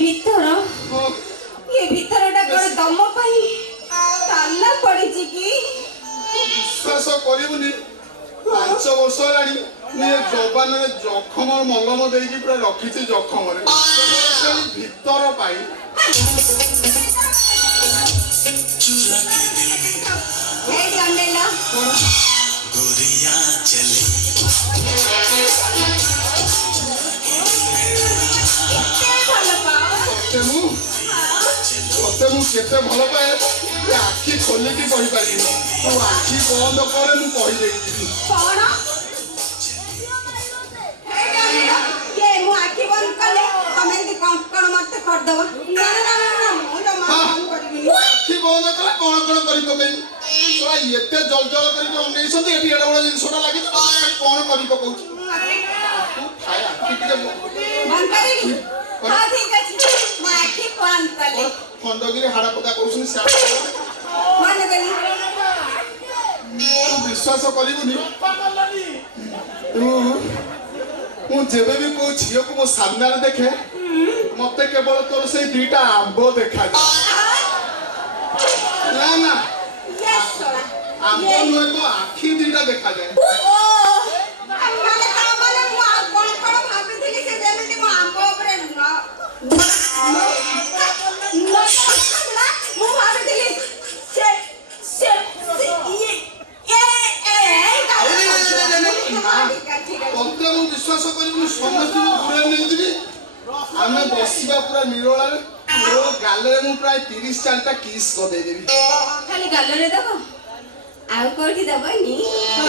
ଭିତରଟା କଣ ତମ ପାଇଁ ତାଲା ପଡିଛି କି ବିଶ୍ୱାସ କରିବୁନି 5 ବର୍ଷ ହେଲାଣି ମୁଁ ଏ ଯବାନରେ ଜଖମ ମଲମ ଦେଇକି ପୁରା ରଖିଛି ଜଖମରେ ସେଇ ଭିତର ପାଇଁ ହେଇଠି ଅନେଇଲ गोरियां चले କେତେ ଭଲ ପାଏ ଏ ଆଖି ଖୋଲିକି କହିପାରିବି ତୁ ଆଖି ବନ୍ଦ କରେ ମୁଁ କହିଦେଇଛି କଣ ये मु आखि बंद कले तमे एंती कण मते कर दबो ना ना ना ना मु जमा बंद करबी ଆଖି ବନ୍ଦ କଲେ କଣ କଣ କରି ପକେଇବି ତୋରା ଏତେ ଜଳ ଜଳ କରିକି ଅନେଇଛନ୍ତି ଏଠି ଏଡେ ବଡ ଜିନିଷଟା ଲାଗିଛି କଣ କରି ପକଉଛୁ ତୁ ଥାଏ ଆଖି ଟିକେ बंद करेगी हां ठीक अछि मु आखि बंद कले ଖଣ୍ଡଗିରି ହାଡ଼ ପକା କହୁଛନ୍ତି ସେ बंद करी ତୁ ବିଶ୍ୱାସ କରିବୁନି ତୁ ମୁଁ ଯେବେ ବି କୋଉ ଝିଅକୁ ମୋ ସାମ୍ନାରେ ଦେଖେ ମତେ କେବଳ ତୋର ସେଇ ଦିଟା ଆମ୍ବ ଦେଖାଯାଏ ନା ନା यस सोला ଆମ୍ବ ନୁହେଁ ତ ଆଖି ଦିଟା ଦେଖାଯାଏ ओ माने ता माने मु कोन भाबिथिली से जेमिति मु आंबो उपरे न मु भाबिथिली से ତତେ ମୁଁ ବିଶ୍ୱାସ କରିବୁନି ସମସ୍ତଙ୍କୁ ଦୂରରେ ନେଇଯିବି ଆମେ ବସିବା ପୁରା ନିରୋଳାରେ ମୋ ଗାଲରେ ମୁଁ ପ୍ରାୟ 30-40ଟା କିସ୍ କରିଦେଇଦେବି ଖାଲି ଗାଲରେ ଦବ ଆଉ କୋଉଠି ଦବନି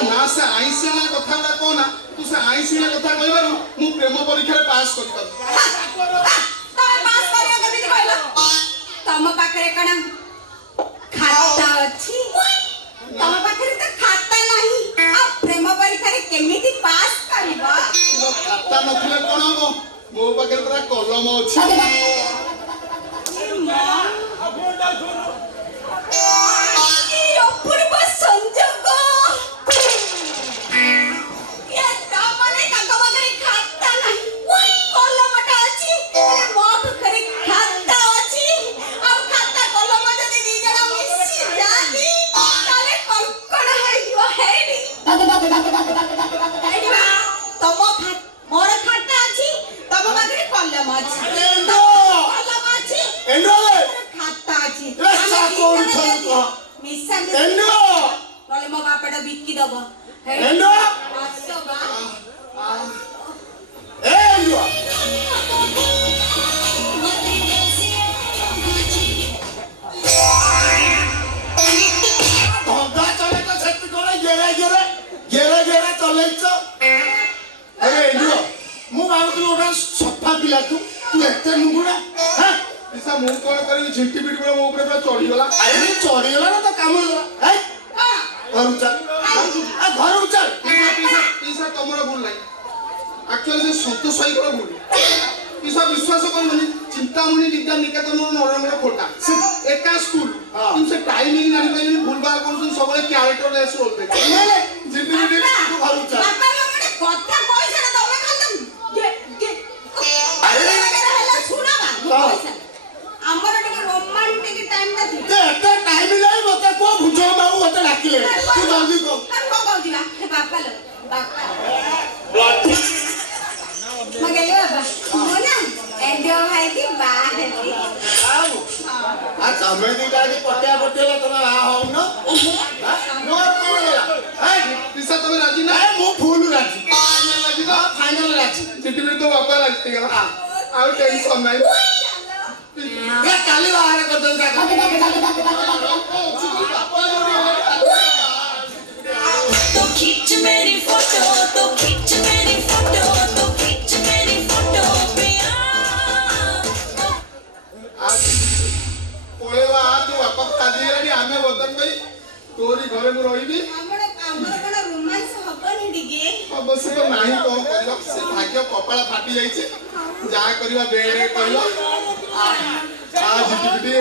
ନା ସେ ଆଇଁଷିଣା କଥା ଗୁଡା କହନା ତୁ ସେ ଆଇଁଷିଣା କଥା କହିବାରୁ ମୁଁ ପ୍ରେମ ପରୀକ୍ଷାରେ ପାସ୍ କରିପାରୁଛି ତମେ ପାସ୍ କରିବ କେମିତି କହିଲ ତମ ପାଖରେ କଣ ଖାତା ଅଛି ତମ ପାଖରେ ତ ଖାତା ନାହିଁ ଆଉ ପ୍ରେମ ପରୀକ୍ଷାରେ କେମିତି ପାସ୍ କରିବ ଖାତା ନଥିଲେ କଣ ହବ ମୋ ପାଖରେ ପୁରା କଲମ ଅଛି କି ଅପୂର୍ବ ସଂଯୋଗ ତାମାନେ ତାଙ୍କ ପାଖରେ ଖାତା ନାହିଁ କଲମଟା ଅଛି ହେଲେ ମୋ ପାଖରେ ଖାତା ଅଛି ଆଉ ଖାତା କଲମ ଯଦି ଦି ଜଣ ମିଶି ଯାଆନ୍ତି ତାହେଲେ କଣ ହେଇଯିବ ହେଇନି ତମ ମୋର ଖାତା ଅଛି ତମ ପାଖରେ କଲମ ଅଛି କଲମ ଅଛି ଖାତା ଅଛି ମିଶା ନହେଲେ ମୋ ବାପାଟା ବିକି ଦବ ମୁଁ ଭାବୁଥିଲି ଗୋଟେ ସଫା ପିଲା ତୁ ଏତେ ମୁଗୁଡା ପିସା ମୁଁ କଣ କରିବି ଝିଣ୍ଟି ପିଟି ମୋ ଉପରେ ପୁରା ଚଢିଗଲା ଆରେ ଚଢିଗଲା ନା ତ କାମ ଘରକୁ ଚାଲ ଘରକୁ ଚାଲ ପିସା ତମର ଭୁଲ ନାହିଁ ଆକ୍ଚୁଆଲି ସେ ସନ୍ତୋଷ ଭାଇଙ୍କର ଭୁଲ ପିସା ବିଶ୍ୱାସ କରିବନି ଚିନ୍ତାମଣି ବିଦ୍ୟା ନିକେତନର ନରେନ୍ଦ୍ର ଖୋଟା ସେ ଏକା ସ୍କୁଲ କିନ୍ତୁ ସେ ଟାଇମିଂ ଜାଣିପାରିବେନି ଭୁଲ ଭାଲ କରୁଛନ୍ତି ସବୁବେଳେ କ୍ୟାରେକ୍ଟର ଲେସ୍ ରୋଲ ଦେଖେ ଝିଣ୍ଟି ପିଟି ଘରକୁ ଚାଲ କଥା କହିଛ ନା ତମେ ଖାଲି ଆମର ଟିକେ ରୋମାଣ୍ଟିକ ଟାଇମଟା ଥିଲା ଏତେ ଟାଇମ ନାହିଁ ମତେ କୁହ ଭୁଜ ବାବୁ ମତେ ଡାକିଲେ ତୁ ଜଲ୍ଦି କହ କଣ କହୁଥିଲା ବାପା लो ବାପା ମଗେଲି ବାପା ମୁଁ ନା ଏଣ୍ଡିଓ ଭାଇ କି ବାହା ହେଲି ତମେ ଦିଟା ଆଜି ପଟିଆ ତମେ ବାହା ହଉନ ମୋର କଣ ହେଲା ପିସା ତମେ ରାଜି ନା ମୁଁ ଫୁଲ ରାଜି ରାଜି ନା ଫାଇନାଲ ରାଜି ଝିଣ୍ଟି ପିଟି ତ ବାପା ରାଜି ହେଇଗଲା ଆଉ ଟେନସନ ନାହିଁ କାଲି ବାହାର କରିଦେବି तो खींच मेरी फोटो तो खींच मेरी फोटो तो खींच मेरी फोटो पिया ପଳେଇବା ତୁ ବାପା କାଜି ହେଲାଣି ଆମେ ବର୍ତ୍ତମାନ ପାଇଁ ତୋରି ଘରେ ମୁଁ ରହିବି ଆମର କଣ ରୋମାନ୍ସ ହବନି ଟିକେ ଅବଶ୍ୟ ତ ନାହିଁ କଣ କରିବା ସେ ଭାଗ୍ୟ କପାଳ ଫାଟି ଯାଇଛି ଯାହା କରିବା ବେଡେ କହିଲ ଝିଟି ପିଟି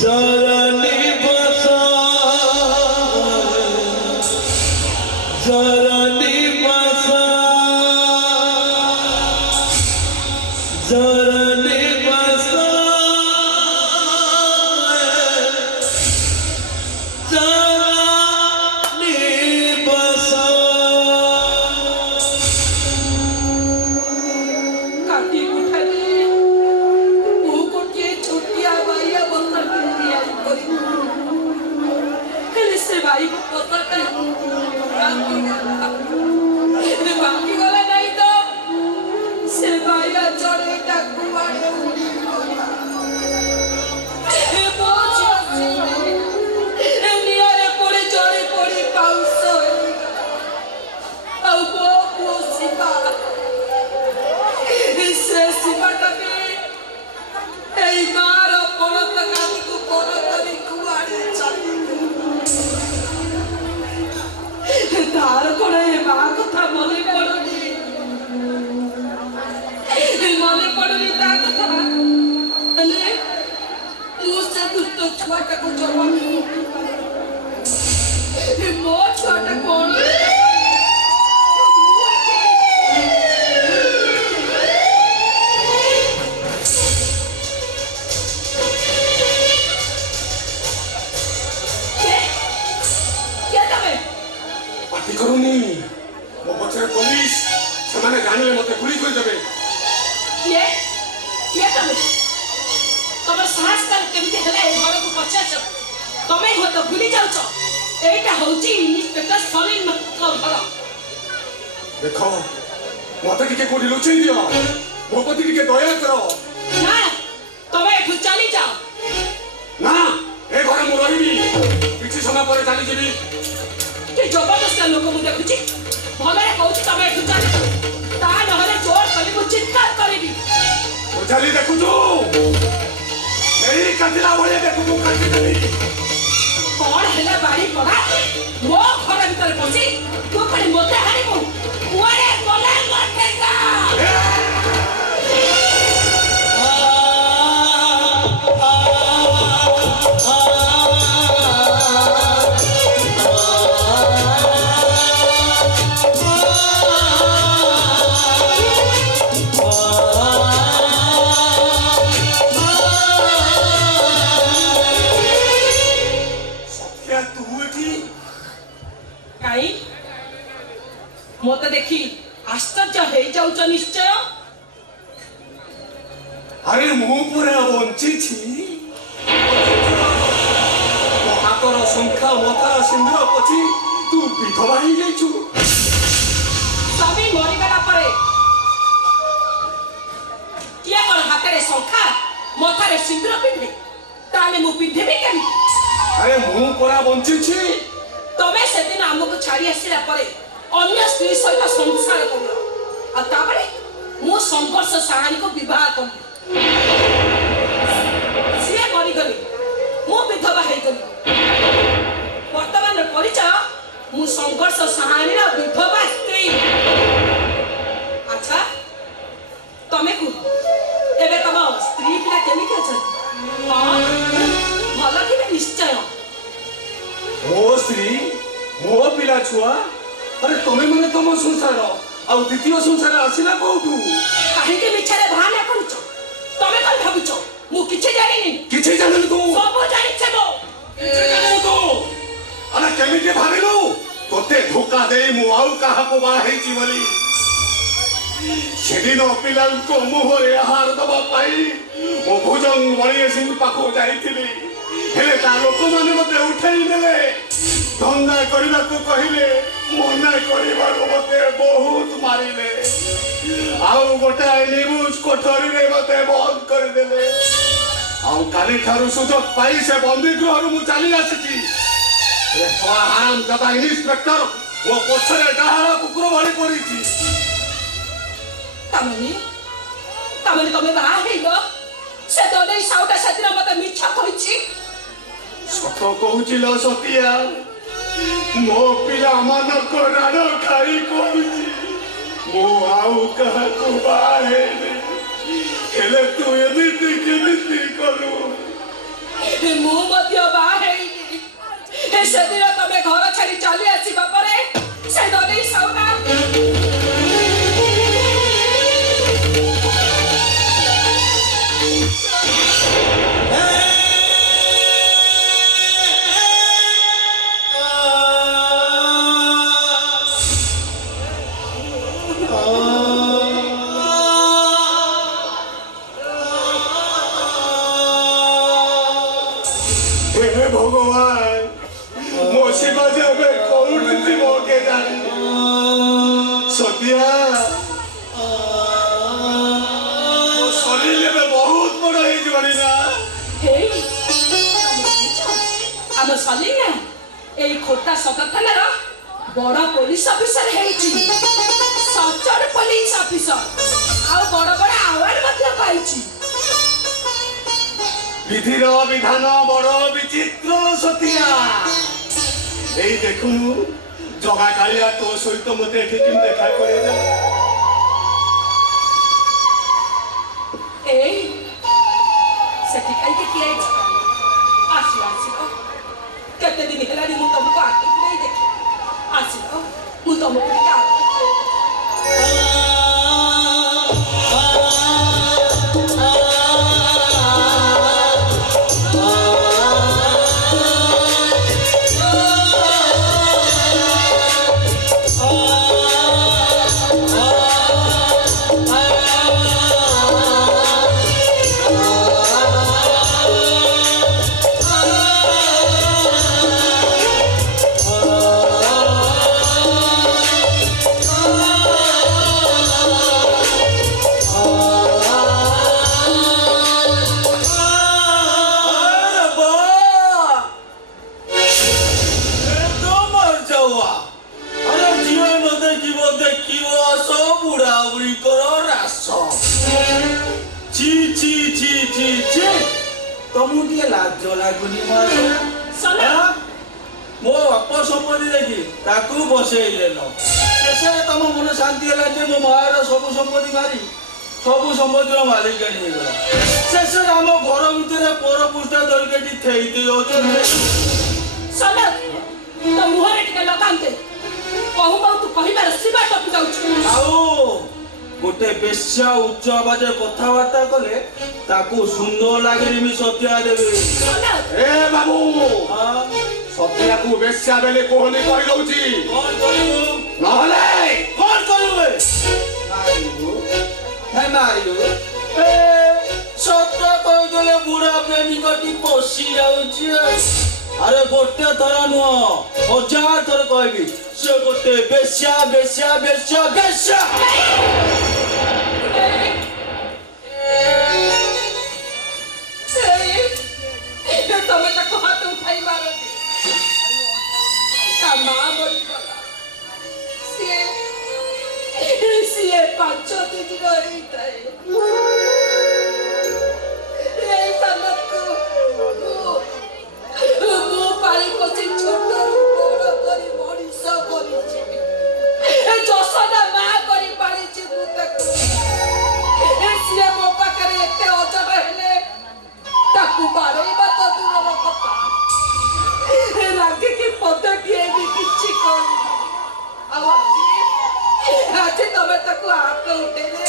জরনি বসা জরনি বসা জরনি বসা জরনি বসা କାଟି କୁଟାରେ ମୁଁ ଗୋଟିଏ ଛୋଟିଆ ବାଇଆ ବସାକୁ ତିଆରି କରିବି। ହେଲେ ସେ ବାଇ ବସାଟା ଭାଙ୍ଗିଗଲା ନାହିଁ ତ ସେ ବାଇଆ ଚଢ଼େଇଟା କୁଆଡ଼େ ଉଡ଼ିଗଲା। ମୋ ଝିଅ ସିଏ ନିଆଁରେ ପୋଡ଼ି ଜଳି ପୋଡ଼ି ପାଉଁଶ ହେଇଗଲା। ଆଉ ମୋ ପୁଅ ଶିବା ସେ ଶିବାଟା ବି ଏଇ ମାର ପଣତ କାନିକୁ ପର କରି କୁଆଡ଼େ ଚାଲିଗଲା। ତାର କଣ ଏ ମା କଥା ମନେ ପଡୁନି ତା କଥା। ହେଲେ ମୁଁ ସେ ଦୁଷ୍ଟ ଛୁଆଟାକୁ ଜମା ମୋ ଛୁଆଟା କଣ ପାଟି କରୁନି ମୋ ପଛରେ ପୋଲିସ ସେମାନେ ଜାଣିଲେ ମତେ ଗୁଳି କରିଦେବେ। ତମେ ସାହସ କର କେମିତି ହେଲେ ଏ ଘରକୁ ପଚାରୁଛ? ତମେ ହୁଏତ ଭୁଲି ଯାଉଛ ଏଇଟା ହଉଛି ଇନ୍ସପେକ୍ଟର ସଲିମଙ୍କ ଘର। ଦେଖ ମତେ ଟିକେ କୋଉଠି ଲୁଚେଇ ଦିଅ, ମୋ ପ୍ରତି ଟିକେ ଦୟା କର। ନା ତମେ ଏଠୁ ଚାଲିଯାଅ। ନା ଏ ଘରେ ମୁଁ ରହିବି, କିଛି ସମୟ ପରେ ଚାଲିଯିବି। କି ଜବରଦସ୍ତ ଲୋକ ମୁଁ ଦେଖୁଛି। ଭଲରେ କହୁଛି ତମେ ଏଠୁ ଚାଲି, ତା ନହେଲେ ଜୋର କରି ମୁଁ ଚିତ୍କାର କରିବି। ତୁ ଚାଲି ଦେଖୁଛୁ, ଏଇ କାଟିଲା ଭଳିଆ ଦେଖୁଛୁ କାଟିଦେବି। କଣ ହେଲା ବାଡ଼ି ପଡ଼ା ମୋ ଘର ଭିତରେ ପଶି ତୁ ପୁଣି ମୋତେ ହାରିବୁ? କୁଆଡ଼େ ଗଲା ମୋତେ କହ। କାଇଁ ମୋତେ ଦେଖି ଆଶ୍ଚର୍ଯ୍ୟ ହେଇଯାଉଛ ନିଶ୍ଚୟ। ଆରେ ମୁଁ ପୁରା ବଞ୍ଚିଛି। ମୋ ହାତର ଶଙ୍ଖା ମଥାର ସିନ୍ଦୁର ପଛି ତୁ ବିଧବା ହେଇଯାଇଛୁ। ସ୍ୱାମୀ ମରିଗଲା ପରେ କିଏ କଣ ହାତରେ ଶଙ୍ଖା ମଥାରେ ସିନ୍ଦୁର ପିନ୍ଧେ? ତାହେଲେ ମୁଁ ପିନ୍ଧିବି କେମିତି? ଆରେ ମୁଁ ପୁରା ବଞ୍ଚିଛି। ତମେ ସେଦିନ ଆମକୁ ଛାଡ଼ି ଆସିଲା ପରେ ଅନ୍ୟ ସ୍ତ୍ରୀ ସହିତ ସଂସାର କଲ, ଆଉ ତାପରେ ମୁଁ ସଂଘର୍ଷ ସାହାଣୀକୁ ବିବାହ କଲି। ସିଏ ମରିଗଲି, ମୁଁ ବିଧବା ହେଇଗଲି। ବର୍ତ୍ତମାନର ପରିଚୟ ମୁଁ ସଂଘର୍ଷ ସାହାଣୀର ବିଧବା ସ୍ତ୍ରୀ। ଆଚ୍ଛା ତମେ କୁହ, ଏବେ ତମ ସ୍ତ୍ରୀ ପିଲା କେମିତି ଅଛନ୍ତି? ହଁ ଭଲ ଥିବେ ନିଶ୍ଚୟ। ମୋ ସ୍ତ୍ରୀ ମୋ ପିଲା ଛୁଆ, ଆରେ ତମେ ମାନେ ତମ ସଂସାର ଆଉ ଦ୍ୱିତୀୟ ସଂସାର ଆସିଲା କୋଉଠୁ? କାହିଁକି ମିଛରେ ବାହାନା କରୁଛ? ତମେ କଣ ଭାବୁଛ ମୁଁ କିଛି ଜାଣିନି? କିଛି ଜାଣିଲୁ ତୁ? ସବୁ ଜାଣିଛେ ମୁଁ। କିଛି ଜାଣିଲୁ ତୁ? ଆରେ କେମିତି ଭାବିଲୁ ତୋତେ ଧୋକା ଦେଇ ମୁଁ ଆଉ କାହାକୁ ବାହା ହେଇଛି ବୋଲି? ସେଦିନ ପିଲାଙ୍କ ମୁହଁରେ ଆହାର ଦେବା ପାଇଁ ମୁଁ ଭୁଜଙ୍ଗ ମଣିଆ ସିଂ ପାଖକୁ ଯାଇଥିଲି, ହେଲେ ତା ଲୋକମାନେ ମତେ ଉଠେଇ ଦେଲେ। ଧନ୍ଦା କରିବାକୁ କହିଲେ, ମନା କରିବାକୁ ମତେ ବହୁତ ମାରିଲେ, ଆଉ ଗୋଟାଏ ନିବୁଜ କୋଠରୀରେ ମତେ ବନ୍ଦ କରିଦେଲେ। ଆଉ କାଲିଠାରୁ ସୁଯୋଗ ପାଇ ସେ ବନ୍ଦୀ ଗୃହରୁ ମୁଁ ଚାଲି ଆସିଛି। ହାରାମ ଦାଦା ଇନ୍ସପେକ୍ଟର ମୋ ପଛରେ ଡାହାଣ କୁକୁର ଭଳି ପଡ଼ିଛି। ତାମାନେ ତମେ ବାହା ହେଇଗ? ସେ ଦଣ୍ଡେଇ ସାଉଟା ସେଦିନ ମତେ ମିଛ କହିଛି। ସତ କହୁଛି ଲୋ ସତିଆ, ମୋ ପିଲାମାନଙ୍କ ରାଣ ଖାଇ କହୁଛି ମୁଁ ଆଉ କାହାକୁ ବାହା ହେଇନି। ହେଲେ ତୁ ଏମିତି କେମିତି କଲୁ? ମୁଁ ମଧ୍ୟ ବାହା ହେଇନି ସେଦିନ ତମେ ଘର ଛାଡି ଚାଲି ଆସିବା ପରେ ସେ ଦନେଇ ସାଉନା हे भगवान मो शिवा जब कौन थी मोके जाने सतिया मो शरीर में बहुत बड़ा है जीवनी ना ଆମ ସଲିନା ଏଇ ଖୋର୍ଦ୍ଧା ସଦର ଥାନାର ବଡ ପୋଲିସ ଅଫିସର ହେଇଛି ସଚର ପୋଲିସ ଅଫିସର ଆଉ ବଡ ବଡ ଆୱାର୍ଡ ମଧ୍ୟ ପାଇଛି विधिर विधान बड़ विचित्र सतिया এই দেখুনু জগা কালিয়া তো সহিত মতে এটি দেখা করে না এই সেটি কাইকে কি আইছি আসিও কেতে দিন হেলানি মু তমকু আকি নাই দেখি আসিও মু তমকু টিকে আকি ତମକୁ ଟିକେ ଲାଜ ଲାଗୁନି ମୋ ବାପ ସମ୍ପତ୍ତି ଦେଖି ତାକୁ ବସେଇଦେଲ ଶେଷରେ ତମ ମନ ଶାନ୍ତି ହେଲା ଯେ ମୋ ମାର ସବୁ ସମ୍ପତ୍ତି ମାରି ସବୁ ସମ୍ପତ୍ତିର ମାଲିକାଣୀ ହେଇଗଲା ଶେଷରେ ଆମ ଘର ଭିତରେ ପର ପୃଷ୍ଠା ଧରିକି ଏଠି ଥେଇ ଦେଇ ତ ମୁହଁରେ ଟିକେ ଲଗାନ୍ତେ କହୁ କହୁ ତୁ କହିବାର ସୀମା ଟପି ଯାଉଛୁ ଆଉ ଗୋଟେ ବେଶ୍ୟା ଉଚ୍ଚ ଆବାଜରେ କଥାବାର୍ତ୍ତା କଲେ ତାକୁ ସୁନ୍ଦର ଲାଗେନି ବି ସତ୍ୟା ଦେବେ ए बाबू सत्या को वेश्या बेले कोहनी कहि दउची କଣ କରିବୁ नहले କଣ କରିବୁ ମାରିବୁ ହେ ମାରିବୁ ଏ ସତ କହିଦେଲେ ବୁଢା ପ୍ରେମିକଟି ପଶି ଯାଉଛି ଆରେ ଗୋଟେ ଥର ନୁହଁ 1000 ଥର କହିବି ସେ ଗୋଟେ ବେଶ୍ୟା ବେଶ୍ୟା ବେଶ୍ୟା ବେଶ୍ୟା ତମେ ତାକୁ ହାତ ଉଠାଇ ମାରନ୍ତି ତା ମା ମରିଗଲା ସିଏ 5 ଦିନର ହେଇଥାଏ ଏଇ ସାନକୁ ମୁଁ ପାଳି ପୋଷି ଛୋଟରୁ ବଡ଼ କରି ମଣିଷ କରିଛି ଯଶୋଦା ମା କରି ପାଳିଛି ମୁଁ ତାକୁ ସିଏ ମୋ ପାଖରେ ଏତେ ଅଜଟ ହେଲେ ତାକୁ ବାଡ଼େଇବା ତ ଦୂରର କଥା ରାଗିକି ପଦଟିଏ ବି କିଛି କରୁନି ଆଉ ଆଜି ତମେ ତାକୁ ହାତ ଉଠେଇଲେ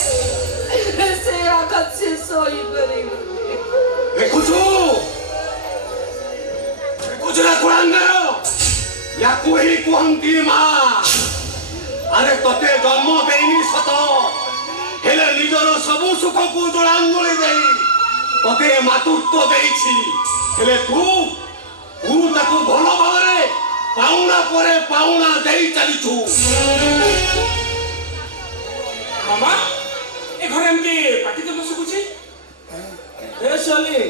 ସେ ଆଘାତ ସେ ସହିପାରିବନି देखुछु ना कुळंगर याकू ही कुहंती मा अरे तते जन्म देनी सत हेले निजर सबु सुख को जोड़ांगुली देई तते मातृत्व देइछि हेले तू ताकू भलो भावरे पाउना परे पाउना देई चलिछु मामा ए घरे एमती पाटी तो सुकुची ए सली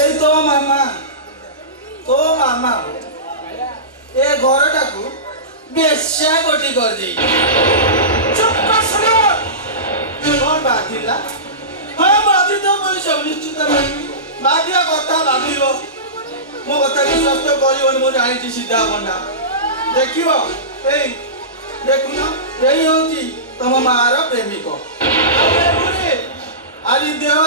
এই তো মামা এ ঘরটাকু বেশ্যা গটি করদি চুপ কর শুনো কোন বাদিলা হ্যাঁ বাদি তো বলি সব নিশ্চিত বাদিয়া কথা ভাবিব মো কথা বিশ্বাস তো করিবনি মু জানিছি সিধা বন্ডা দেখিব এই দেখুন এই হচ্ছে তম মার প্রেমিক ଆଜି ଦେହ